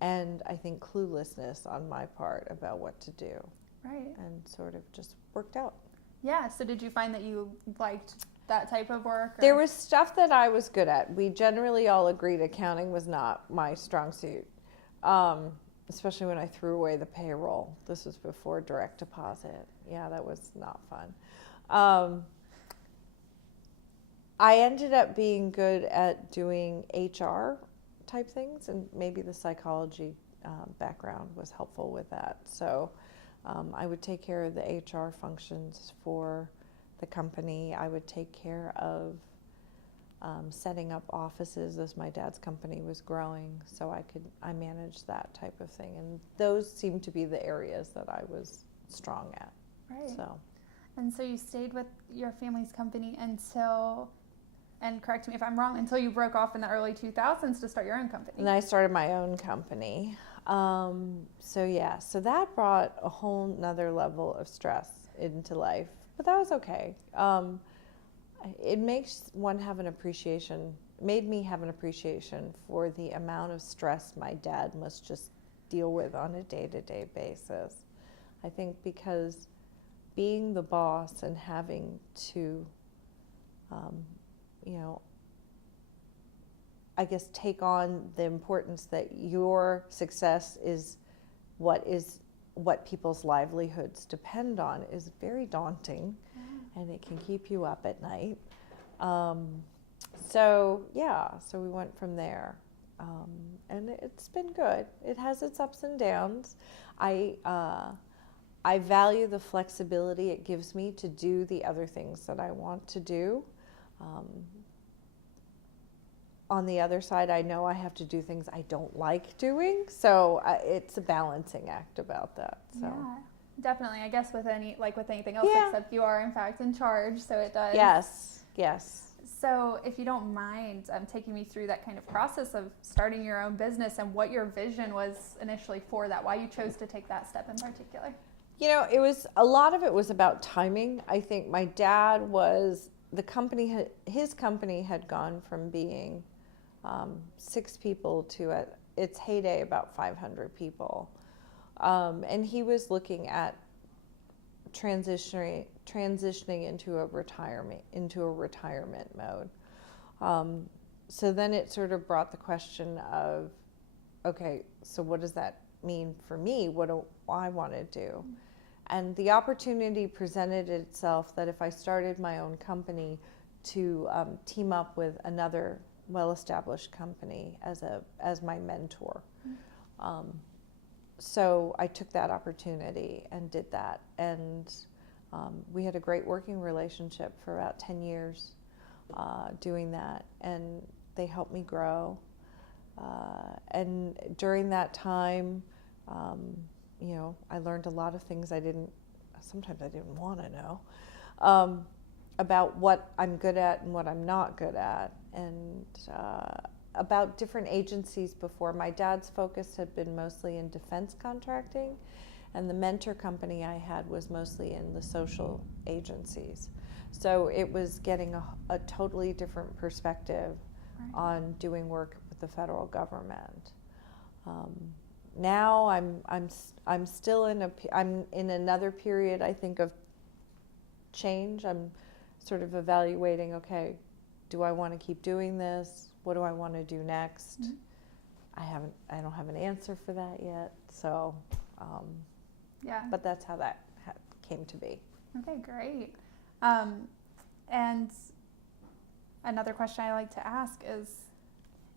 and I think cluelessness on my part about what to do. Right. And sort of just worked out. Yeah, so did you find that you liked that type of work? Or? There was stuff that I was good at. We generally all agreed accounting was not my strong suit, especially when I threw away the payroll. This was before direct deposit. Yeah, that was not fun. I ended up being good at doing HR type things, and maybe the psychology background was helpful with that. So I would take care of the HR functions for the company. I would take care of setting up offices as my dad's company was growing, so I managed that type of thing, and those seemed to be the areas that I was strong at. Right. So. And so you stayed with your family's company until, and correct me if I'm wrong, until you broke off in the early 2000s to start your own company. And I started my own company. So that brought a whole nother level of stress into life, but that was okay. It makes one have an appreciation, made me have an appreciation for the amount of stress my dad must just deal with on a day-to-day basis. I think because being the boss and having to, I guess, take on the importance that your success is what people's livelihoods depend on is very daunting, and it can keep you up at night. So we went from there, and it's been good. It has its ups and downs. I value the flexibility it gives me to do the other things that I want to do. On the other side, I know I have to do things I don't like doing, so it's a balancing act about that. So. Yeah, definitely. I guess with anything else, except you are in fact in charge, so it does. Yes. So if you don't mind taking me through that kind of process of starting your own business and what your vision was initially for that, why you chose to take that step in particular. A lot of it was about timing. I think my dad his company had gone from being 6 people to at its heyday about 500 people. And he was looking at transitioning into a retirement mode. So then it sort of brought the question of, okay, so what does that mean for me? What do I want to do? And the opportunity presented itself that if I started my own company to team up with another well-established company as my mentor. So I took that opportunity and did that. And we had a great working relationship for about 10 years doing that. And they helped me grow. And during that time, I learned a lot of things sometimes I didn't want to know, about what I'm good at and what I'm not good at, and about different agencies before. My dad's focus had been mostly in defense contracting, and the mentor company I had was mostly in the social agencies. So it was getting a totally different perspective on doing work with the federal government. Now I'm still I'm in another period, I think, of change. I'm sort of evaluating, okay, do I want to keep doing this? What do I want to do next? Mm-hmm. I don't have an answer for that yet. So, but that's how that came to be. Okay, great. And another question I like to ask is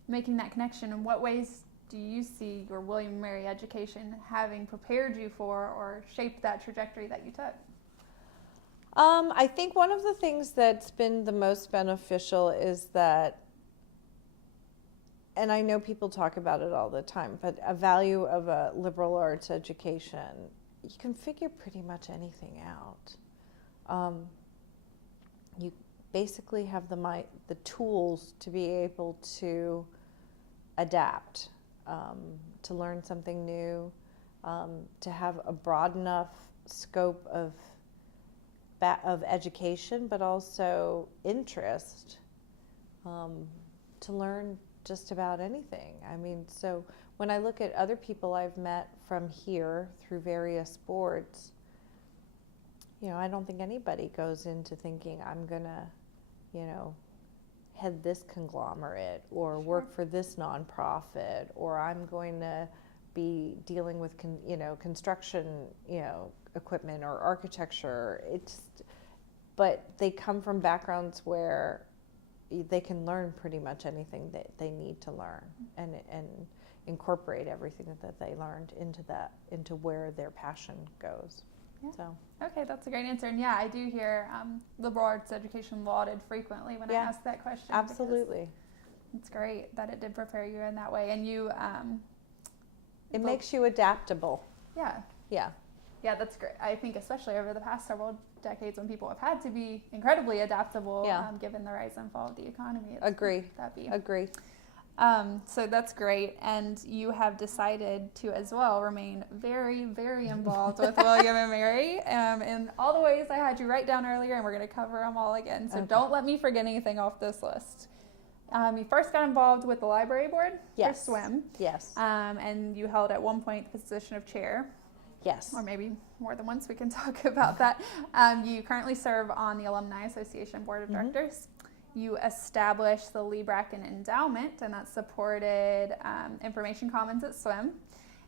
making that connection. In what ways do you see your William & Mary education having prepared you for or shaped that trajectory that you took? I think one of the things that's been the most beneficial is that, and I know people talk about it all the time, but a value of a liberal arts education, you can figure pretty much anything out. You basically have the tools to be able to adapt, to learn something new, to have a broad enough scope of education, but also interest, to learn just about anything. I mean, so when I look at other people I've met from here through various boards, I don't think anybody goes into thinking I'm gonna you know, head this conglomerate or work for this nonprofit, or I'm going to be dealing with construction, equipment or architecture. But they come from backgrounds where they can learn pretty much anything that they need to learn, and incorporate everything that they learned into where their passion goes. Yeah. So. Okay, that's a great answer. And yeah, I do hear liberal arts education lauded frequently when I ask that question. Absolutely. It's great that it did prepare you in that way. And you... it makes you adaptable. Yeah. Yeah. Yeah, that's great. I think especially over the past several decades when people have had to be incredibly adaptable, given the rise and fall of the economy. Agree. Agree. So that's great. And you have decided to as well remain very, very involved with William and Mary in all the ways I had you write down earlier, and we're going to cover them all again. So don't let me forget anything off this list. You first got involved with the library board for SWIM. Yes. And you held at one point the position of chair. Yes. Or maybe more than once. We can talk about that. You currently serve on the Alumni Association Board of Directors. You established the Lee Bracken Endowment, and that supported Information Commons at SWIM.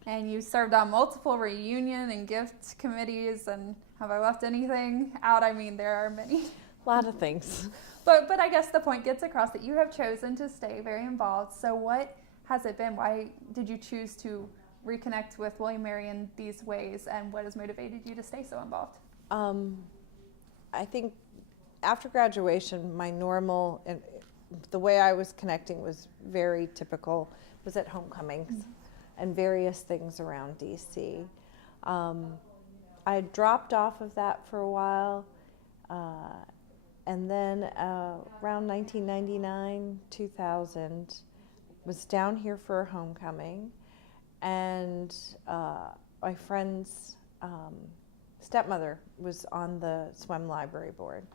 And you served on multiple reunion and gift committees. And have I left anything out? I mean, there are many. A lot of things. But I guess the point gets across that you have chosen to stay very involved. So what has it been? Why did you choose to reconnect with William and Mary in these ways, and what has motivated you to stay so involved? I think after graduation, my normal, and the way I was connecting was very typical, was at homecomings and various things around DC. I dropped off of that for a while, and then around 1999, 2000, was down here for a homecoming, and my friend's stepmother was on the SWIM library board,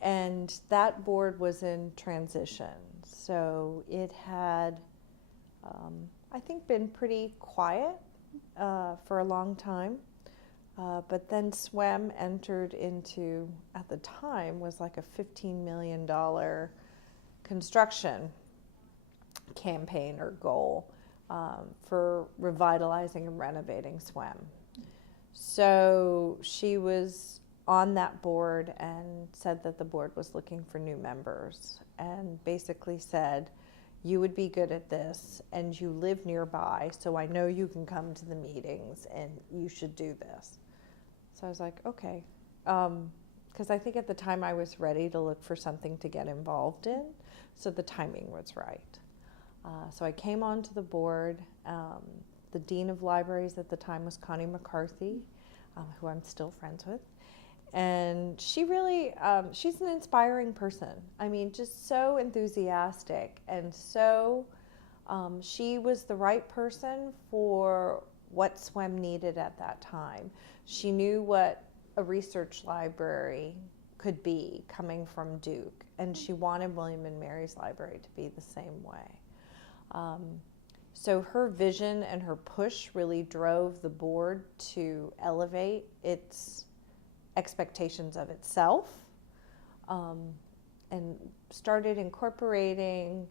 and that board was in transition. So it had, I think, been pretty quiet for a long time. But then SWIM entered into, at the time, was like a $15 million construction campaign or goal for revitalizing and renovating SWIM. So she was on that board and said that the board was looking for new members, and basically said, you would be good at this, and you live nearby, so I know you can come to the meetings, and you should do this. So I was like, okay. Because I think at the time I was ready to look for something to get involved in, so the timing was right. So I came onto the board. The Dean of Libraries at the time was Connie McCarthy, who I'm still friends with. And she really, she's an inspiring person. I mean, just so enthusiastic, and so she was the right person for what SWIM needed at that time. She knew what a research library could be coming from Duke, and she wanted William and Mary's library to be the same way. So her vision and her push really drove the board to elevate its expectations of itself, and started incorporating,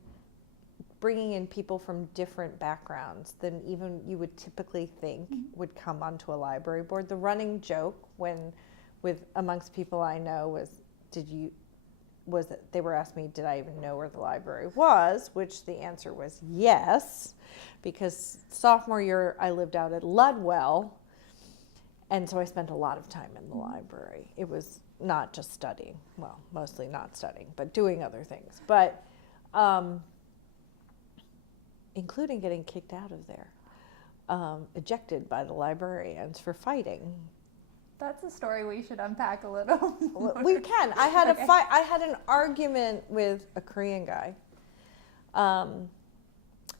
bringing in people from different backgrounds than even you would typically think would come onto a library board. The running joke amongst people I know was that they were asking me, did I even know where the library was, which the answer was yes, because sophomore year I lived out at Ludwell, and so I spent a lot of time in the library. It was not just studying, well, mostly not studying, but doing other things, but including getting kicked out of there, ejected by the librarians for fighting. That's a story we should unpack a little more. We can. I had I had an argument with a Korean guy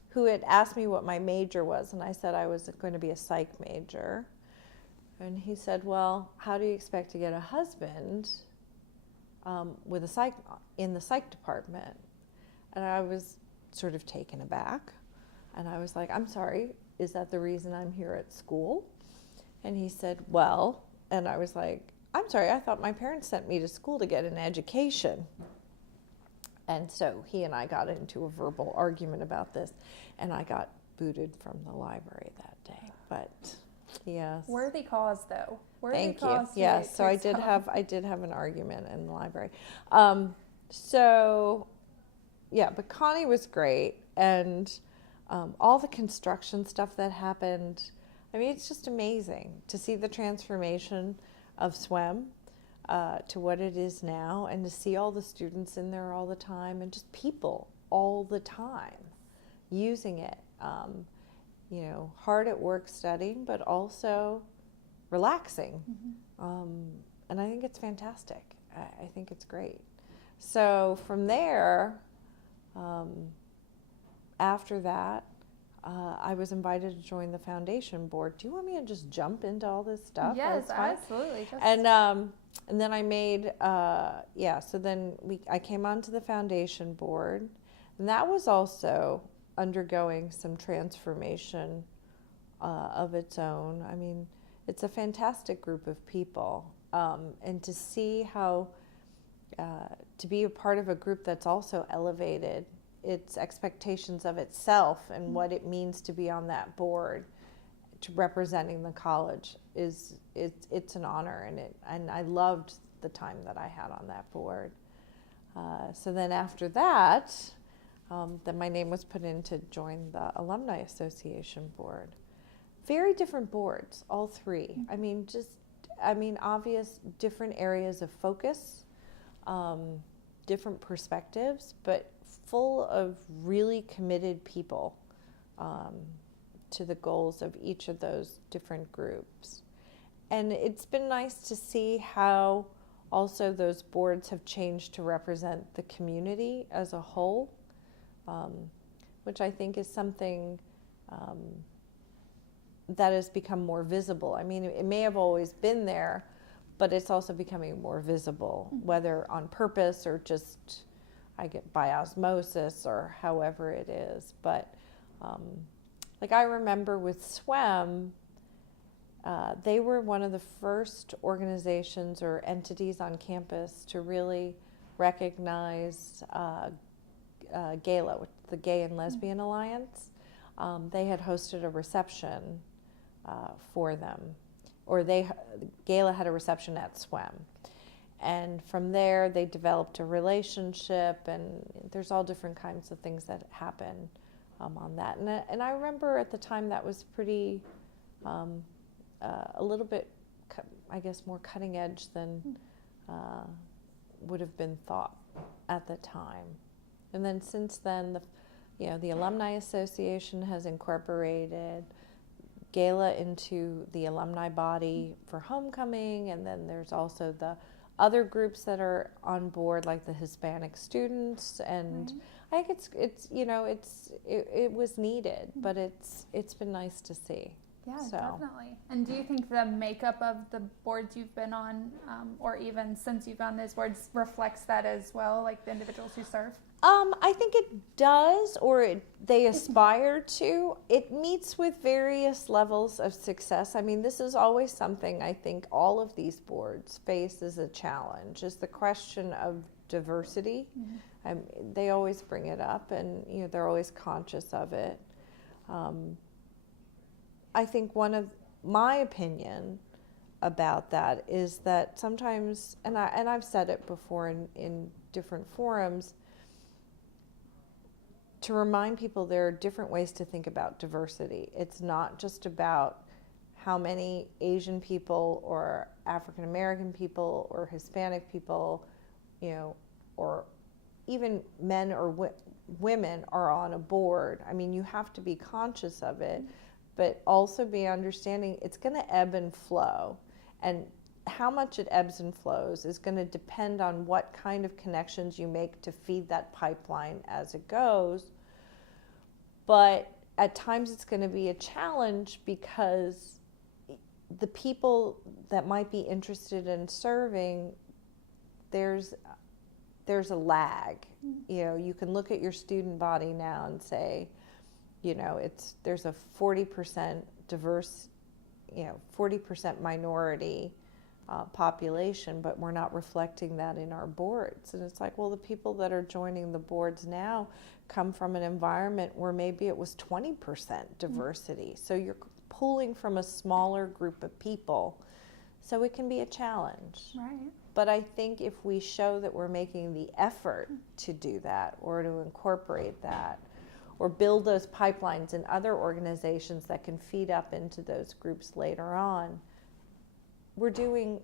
who had asked me what my major was, and I said I was going to be a psych major. And he said, well, how do you expect to get a husband with a psych in the psych department? And I was sort of taken aback. And I was like, I'm sorry, is that the reason I'm here at school? And he said, well, and I was like, I'm sorry, I thought my parents sent me to school to get an education. And so he and I got into a verbal argument about this, and I got booted from the library that day. But yes. Worthy cause, though. Worthy Thank you. cause. Yes. So I did have an argument in the library. So yeah, but Connie was great, and all the construction stuff that happened. I mean, it's just amazing to see the transformation of SWEM to what it is now, and to see all the students in there all the time, and just people all the time using it. You know, hard at work studying, but also relaxing. And I think it's fantastic. I think it's great. So from there, after that, I was invited to join the foundation board. Do you want me to just jump into all this stuff? Yes, absolutely. And then I made, so then I came onto the foundation board, and that was also undergoing some transformation of its own. I mean, it's a fantastic group of people, and to see how, to be a part of a group that's also elevated its expectations of itself and what it means to be on that board, to representing the college, it's an honor, and I loved the time that I had on that board. So then after that, then my name was put in to join the Alumni Association board. Very different boards, all three. I mean, obvious different areas of focus, different perspectives, but full of really committed people to the goals of each of those different groups. And it's been nice to see how also those boards have changed to represent the community as a whole, which I think is something that has become more visible. I mean, it may have always been there, but it's also becoming more visible, whether on purpose or just by osmosis or however it is. But like I remember with SWEM, they were one of the first organizations or entities on campus to really recognize GALA, the Gay and Lesbian Alliance. They had hosted a reception for them, or GALA had a reception at SWEM. And from there, they developed a relationship, and there's all different kinds of things that happen on that. And I remember at the time that was pretty, a little bit, I guess, more cutting edge than would have been thought at the time. And then since then, the Alumni Association has incorporated GALA into the alumni body for homecoming, and then there's also the other groups that are on board, like the Hispanic students, and I think it was needed, but it's been nice to see. Yeah, definitely. And do you think the makeup of the boards you've been on, or even since you've on those boards, reflects that as well, like the individuals who serve? I think it does, or they aspire to. It meets with various levels of success. I mean, this is always something I think all of these boards face as a challenge, is the question of diversity. They always bring it up, and they're always conscious of it. I think one of my opinion about that is that sometimes, and I've said it before in different forums, to remind people there are different ways to think about diversity. It's not just about how many Asian people or African American people or Hispanic people, or even men or women are on a board. I mean, you have to be conscious of it, but also be understanding it's going to ebb and flow. And how much it ebbs and flows is going to depend on what kind of connections you make to feed that pipeline as it goes. But at times it's going to be a challenge, because the people that might be interested in serving, there's a lag. You can look at your student body now and say, there's a 40% diverse, 40% minority population, but we're not reflecting that in our boards. And it's like, well, the people that are joining the boards now come from an environment where maybe it was 20% diversity. So you're pulling from a smaller group of people. So it can be a challenge. Right. But I think if we show that we're making the effort to do that, or to incorporate that, or build those pipelines in other organizations that can feed up into those groups later on, we're doing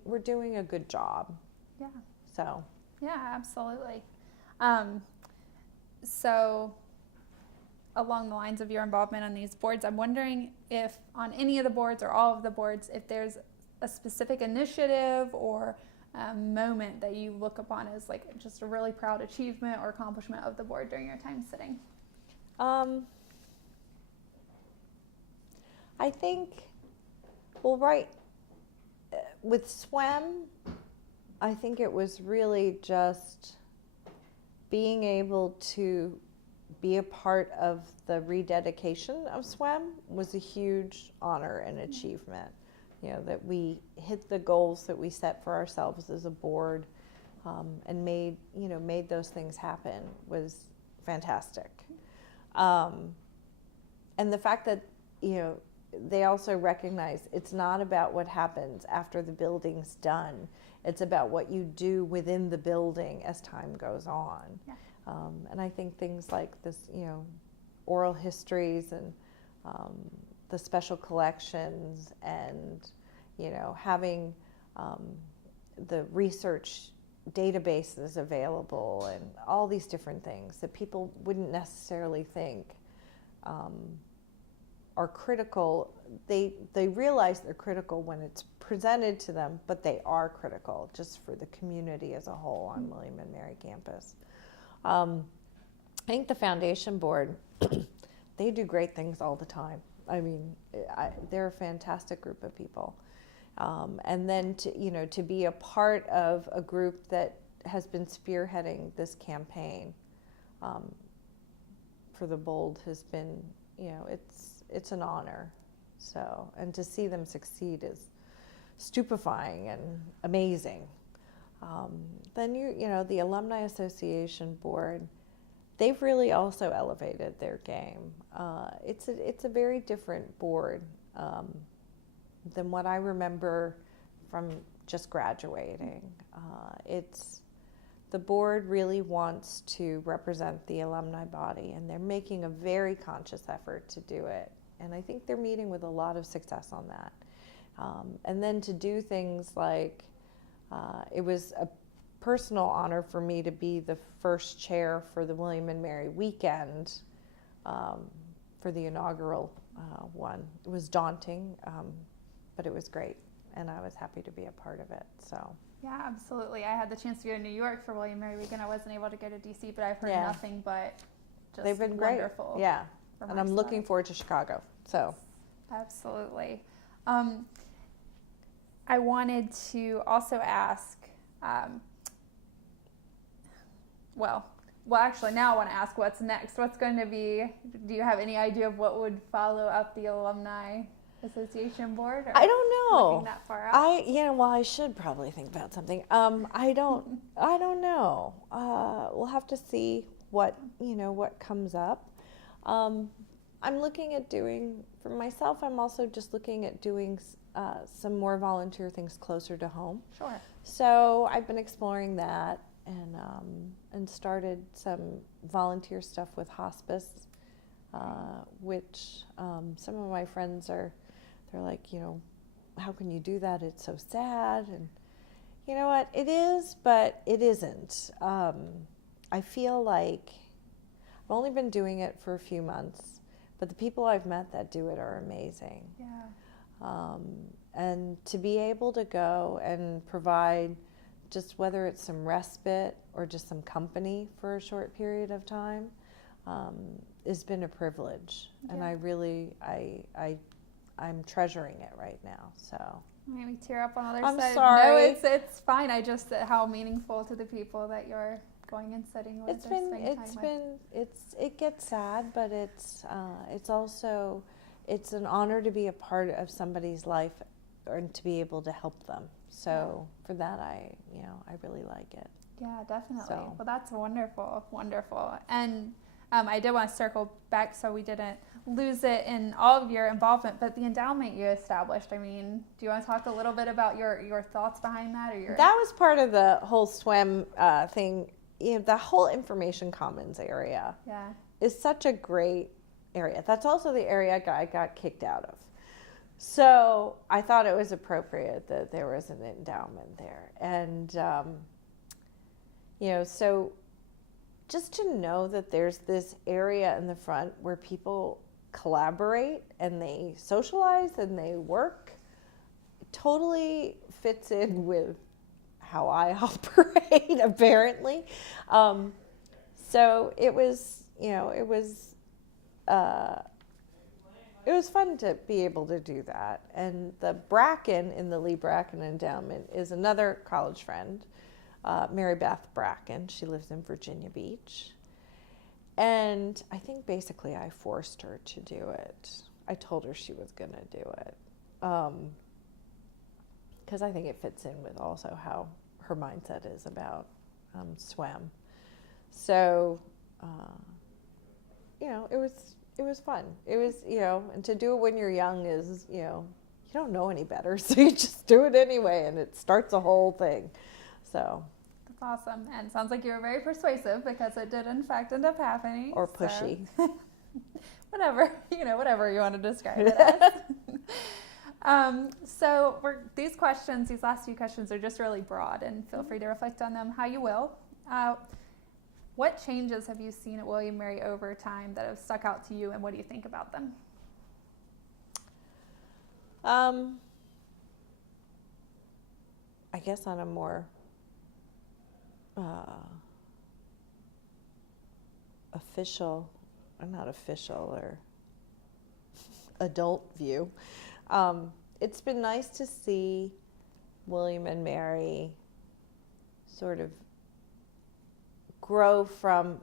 a good job. Yeah. So. Yeah, absolutely. So along the lines of your involvement on these boards, I'm wondering if on any of the boards or all of the boards, if there's a specific initiative or a moment that you look upon as like just a really proud achievement or accomplishment of the board during your time sitting. I think, well, right, with SWEM, I think it was really just being able to be a part of the rededication of SWEM was a huge honor and achievement. You know, that we hit the goals that we set for ourselves as a board, and made those things happen was fantastic. And the fact that, they also recognize it's not about what happens after the building's done. It's about what you do within the building as time goes on. Yeah. And I think things like this, oral histories and the special collections and, having the research databases available and all these different things that people wouldn't necessarily think are critical. They realize they're critical when it's presented to them, but they are critical just for the community as a whole on William and Mary campus. I think the foundation board, they do great things all the time. I mean, they're a fantastic group of people. And then to be a part of a group that has been spearheading this campaign for the BOLD has been, it's an honor. So, and to see them succeed is stupefying and amazing. Then the Alumni Association board, they've really also elevated their game. It's a very different board than what I remember from just graduating. The board really wants to represent the alumni body, and they're making a very conscious effort to do it. And I think they're meeting with a lot of success on that. And then to do things like, it was a personal honor for me to be the first chair for the William and Mary weekend for the inaugural one. It was daunting, but it was great, and I was happy to be a part of it. So. Yeah, absolutely. I had the chance to go to New York for William Mary Weekend. I wasn't able to go to DC, but I've heard nothing but just they've been wonderful. Great. Yeah, and I'm looking forward to Chicago. So. Absolutely. I wanted to also ask, actually now I want to ask what's next. What's going to be, do you have any idea of what would follow up the Alumni Association board? Or I don't know. Looking that far out? I should probably think about something. I don't know. We'll have to see what comes up. I'm looking at doing, for myself, I'm also just looking at doing some more volunteer things closer to home. Sure. So I've been exploring that and started some volunteer stuff with hospice, which some of my friends they're like, how can you do that? It's so sad. And you know what? It is, but it isn't. I feel like I've only been doing it for a few months, but the people I've met that do it are amazing. Yeah. And to be able to go and provide just whether it's some respite or just some company for a short period of time has been a privilege. Yeah. And I really, I'm treasuring it right now. So made me tear up on the other I'm side. I'm sorry. No, it's fine. I just how meaningful to the people that you're going and sitting with. It gets sad, but it's also, it's an honor to be a part of somebody's life and to be able to help them. So for that, I really like it. Yeah, definitely. So. Well, that's wonderful, wonderful. And I did want to circle back so we didn't lose it in all of your involvement, but the endowment you established, I mean, do you want to talk a little bit about your thoughts behind that? That was part of the whole SWEM thing. The whole Information Commons area is such a great area. That's also the area I got kicked out of. So I thought it was appropriate that there was an endowment there. And, so just to know that there's this area in the front where people collaborate and they socialize and they work, totally fits in with how I operate, apparently. So it was fun to be able to do that. And the Bracken in the Lee Bracken Endowment is another college friend, Mary Beth Bracken. She lives in Virginia Beach. And I think basically I forced her to do it. I told her she was going to do it. Because I think it fits in with also how her mindset is about SWEM. So, it was fun. It was, and to do it when you're young is, you don't know any better, so you just do it anyway, and it starts a whole thing. So. That's awesome. And sounds like you were very persuasive because it did in fact end up happening. Or pushy. So. whatever you want to describe it as. So these last few questions are just really broad, and feel free to reflect on them how you will. What changes have you seen at William & Mary over time that have stuck out to you, and what do you think about them? I guess on a more adult view, it's been nice to see William & Mary sort of grow from,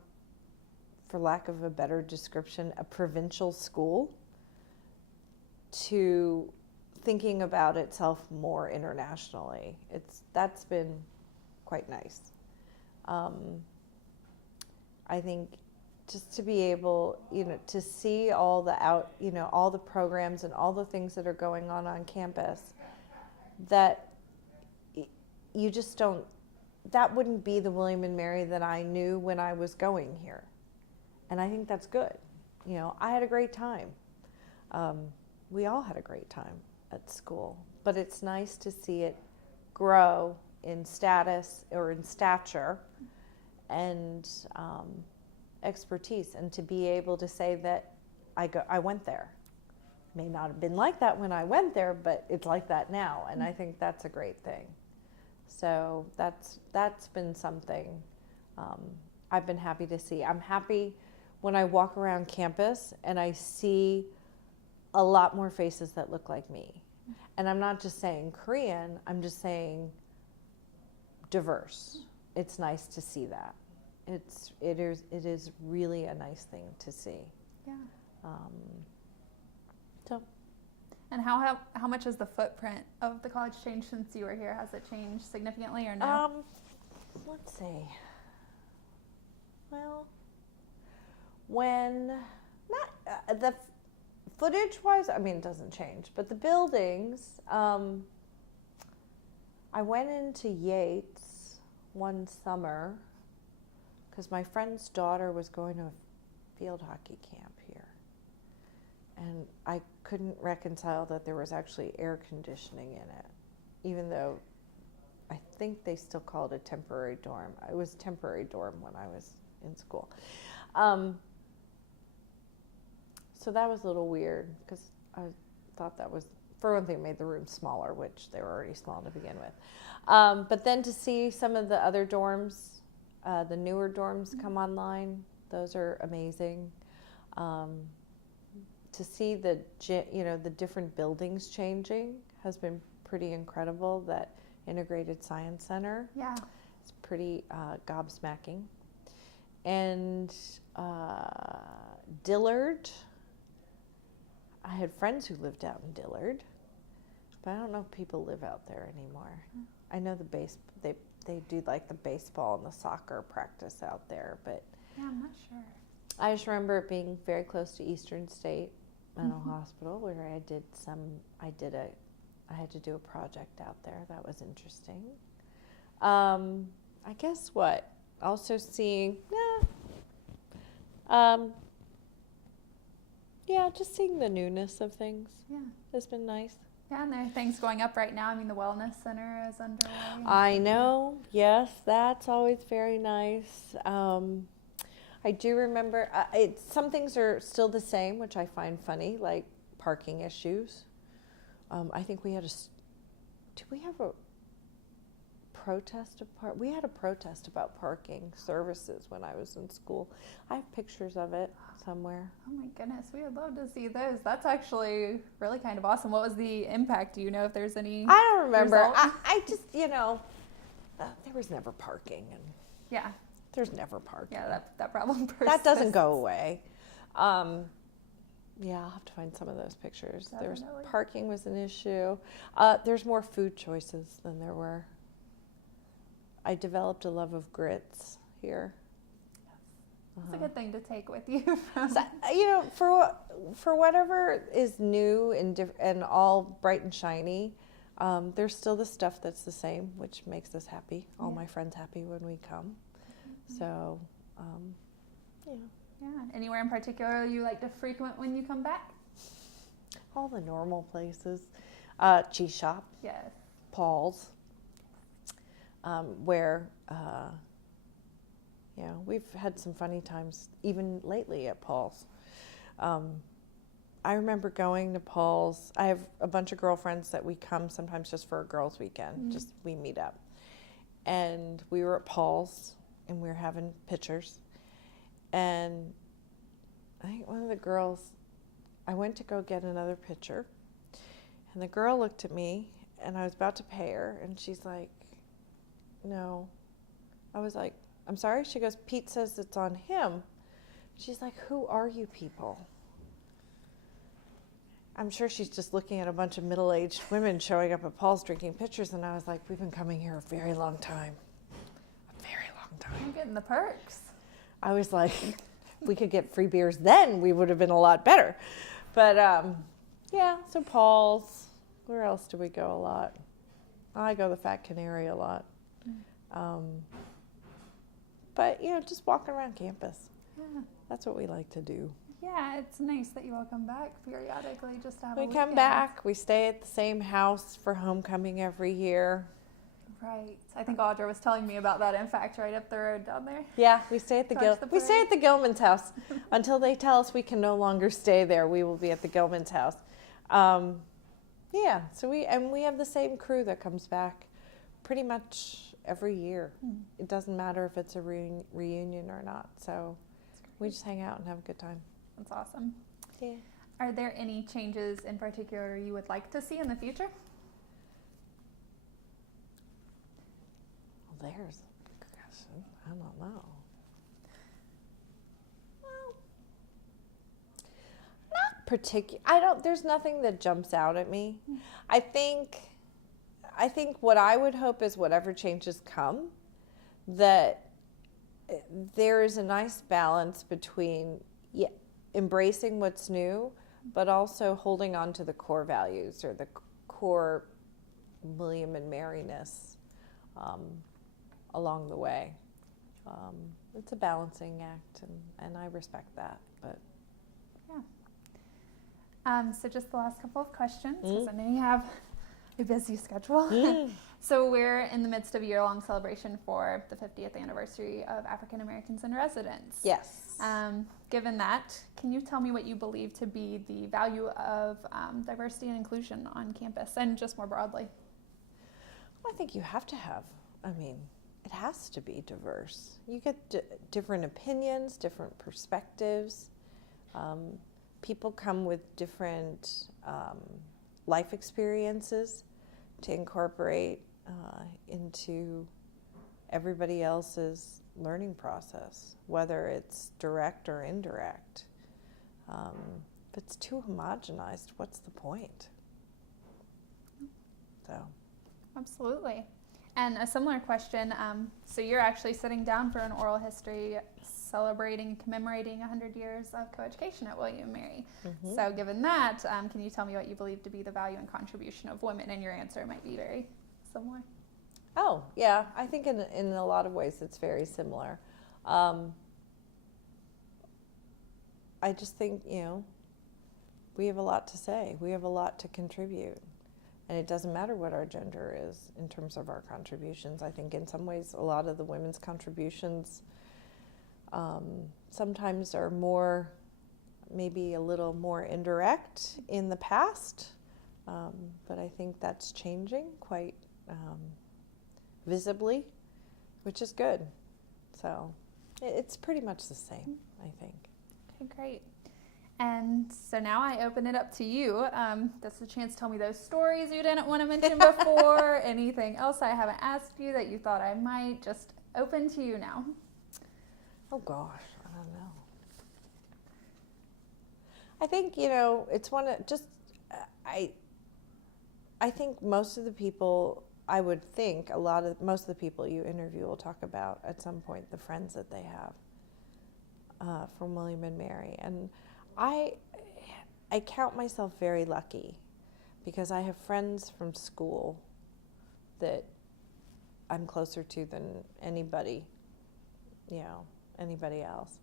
for lack of a better description, a provincial school to thinking about itself more internationally. That's been quite nice. I think just to be able, to see all all the programs and all the things that are going on campus, that you just don't, that wouldn't be the William & Mary that I knew when I was going here. And I think that's good. I had a great time. We all had a great time at school, but it's nice to see it grow in status or in stature and expertise, and to be able to say that I went there. May not have been like that when I went there, but it's like that now, and I think that's a great thing. So that's been something I've been happy to see. I'm happy when I walk around campus and I see a lot more faces that look like me. And I'm not just saying Korean, I'm just saying diverse. It's nice to see that. It is really a nice thing to see. Yeah. So. And how much has the footprint of the college changed since you were here? Has it changed significantly or no? Let's see. Well, when not the footage-wise, I mean, it doesn't change, but the buildings. I went into Yates one summer because my friend's daughter was going to a field hockey camp here. And I couldn't reconcile that there was actually air conditioning in it, even though I think they still call it a temporary dorm. It was a temporary dorm when I was in school. So that was a little weird because I thought that was, for one thing, it made the room smaller, which they were already small to begin with. But then to see some of the other dorms, the newer dorms come online, those are amazing. To see the different buildings changing has been pretty incredible. That Integrated Science Center, it's pretty gobsmacking. And Dillard, I had friends who lived out in Dillard. But I don't know if people live out there anymore. I know they do like the baseball and the soccer practice out there, but Yeah, I'm not sure. I just remember it being very close to Eastern State Mental Hospital, where I had to do a project out there. That was interesting. I guess what? Also seeing, just seeing the newness of things Yeah. has been nice. Yeah, and there are things going up right now. I mean, the Wellness Center is underway. I know. Yes, that's always very nice. I do remember, some things are still the same, which I find funny, like parking issues. I think we had did we have a protest we had a protest about parking services when I was in school. I have pictures of it somewhere. Oh my goodness, we would love to see those. That's actually really kind of awesome. What was the impact? Do you know if there's any? I don't remember. result? I just, there was never parking, and Yeah, there's never parking. yeah, that problem persists. That doesn't go away. Yeah, I'll have to find some of those pictures. Definitely. Parking was an issue. There's more food choices than there were. I developed a love of grits here. It's a good thing to take with you. From So, for whatever is new and all bright and shiny, there's still the stuff that's the same, which makes us happy. All my friends happy when we come. So, Yeah. Anywhere in particular you like to frequent when you come back? all the normal places. Cheese shop, Yes. Paul's, where we've had some funny times even lately at Paul's. I remember going to Paul's. I have a bunch of girlfriends that we come sometimes just for a girls' weekend. Just we meet up, and we were at Paul's and we were having pictures, and I think one of the girls, I went to go get another picture, and the girl looked at me, and I was about to pay her, and she's like, no. I was like, I'm sorry? She goes, Pete says it's on him. She's like, who are you people? I'm sure she's just looking at a bunch of middle-aged women showing up at Paul's drinking pictures, and I was like, we've been coming here a very long time. A very long time. I'm getting the perks. I was like, if we could get free beers then, we would have been a lot better. But so Paul's. Where else do we go a lot? I go to the Fat Canary a lot. But, just walking around campus. Yeah. That's what we like to do. Yeah, it's nice that you all come back periodically just to have a We come weekend. back. We stay at the same house for homecoming every year. Right. I think Audra was telling me about that, in fact, right up the road down there. Yeah, we stay at the Watch the we stay parade. at the Gilman's house until they tell us we can no longer stay there. We will be at the Gilman's house. So we have the same crew that comes back pretty much every year. It doesn't matter if it's a reunion or not. So we just hang out and have a good time. That's awesome. Yeah. Are there any changes in particular you would like to see in the future? Well, there's a question. I don't know. Well, not particular. There's nothing that jumps out at me. I think what I would hope is whatever changes come, that there is a nice balance between embracing what's new, but also holding on to the core values or the core William and Maryness along the way. It's a balancing act, and I respect that. But So just the last couple of questions, because I know you have a busy schedule. So we're in the midst of a year-long celebration for the 50th anniversary of African Americans in Residence. yes. Given that, can you tell me what you believe to be the value of diversity and inclusion on campus and just more broadly? I think you have to have, it has to be diverse. You get different opinions, different perspectives. People come with different life experiences to incorporate into everybody else's learning process, whether it's direct or indirect. If it's too homogenized, what's the point? So. Absolutely. And a similar question, so you're actually sitting down for an oral history celebrating, commemorating 100 years of coeducation at William & Mary. Mm-hmm. So given that, can you tell me what you believe to be the value and contribution of women? And your answer might be very similar. Oh, yeah. I think in a lot of ways it's very similar. I just think, we have a lot to say. We have a lot to contribute. And it doesn't matter what our gender is in terms of our contributions. I think in some ways a lot of the women's contributions sometimes are more, maybe a little more indirect in the past. But I think that's changing quite visibly, which is good. So it's pretty much the same, I think. Okay, great. And so now I open it up to you. That's a chance to tell me those stories you didn't want to mention before, anything else I haven't asked you that you thought I might. Just open to you now. Oh gosh, I don't know. I think, it's one of just, I think most of the people, I would think most of the people you interview will talk about at some point the friends that they have from William & Mary. And I count myself very lucky because I have friends from school that I'm closer to than anybody else.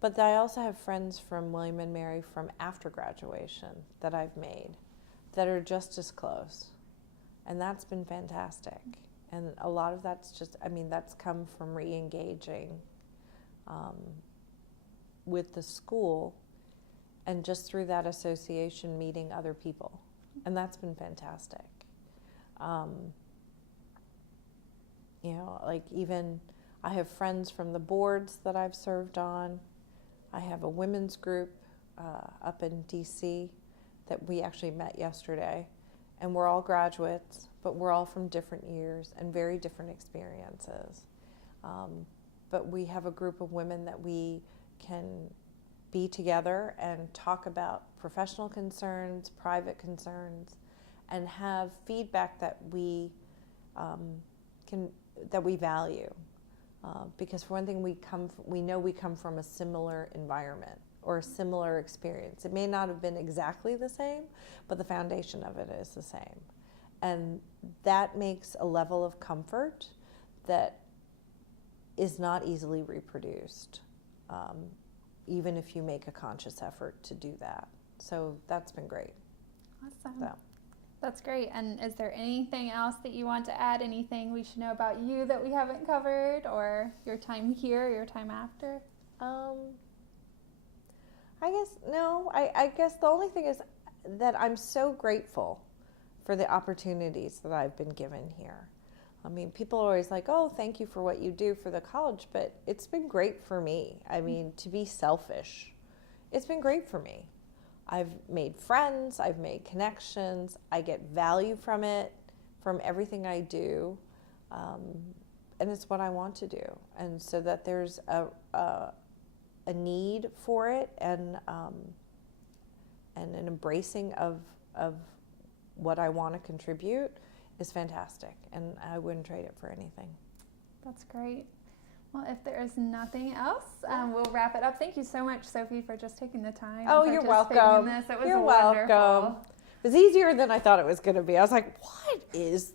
But I also have friends from William & Mary from after graduation that I've made that are just as close. And that's been fantastic. And a lot of that's that's come from re-engaging with the school and just through that association meeting other people. And that's been fantastic. Even I have friends from the boards that I've served on. I have a women's group up in DC that we actually met yesterday. And we're all graduates, but we're all from different years and very different experiences. But we have a group of women that we can be together and talk about professional concerns, private concerns, and have feedback that we value. Because for one thing, we know we come from a similar environment or a similar experience. It may not have been exactly the same, but the foundation of it is the same. And that makes a level of comfort that is not easily reproduced, even if you make a conscious effort to do that. So that's been great. Awesome. So. That's great. And is there anything else that you want to add? Anything we should know about you that we haven't covered, or your time here, your time after? I guess, no. I guess the only thing is that I'm so grateful for the opportunities that I've been given here. I mean, people are always like, oh, thank you for what you do for the college, but it's been great for me. I mean, to be selfish, it's been great for me. I've made friends, I've made connections, I get value from it, from everything I do, and it's what I want to do. And so that there's a need for it and an embracing of what I want to contribute is fantastic, and I wouldn't trade it for anything. That's great. Well, if there is nothing else, we'll wrap it up. Thank you so much, Sophie, for just taking the time. Oh, you're welcome. In this. It was you're wonderful. welcome. It was easier than I thought it was going to be. I was like, what is...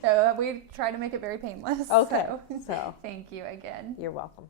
So we try to make it very painless. Okay. So thank you again. You're welcome.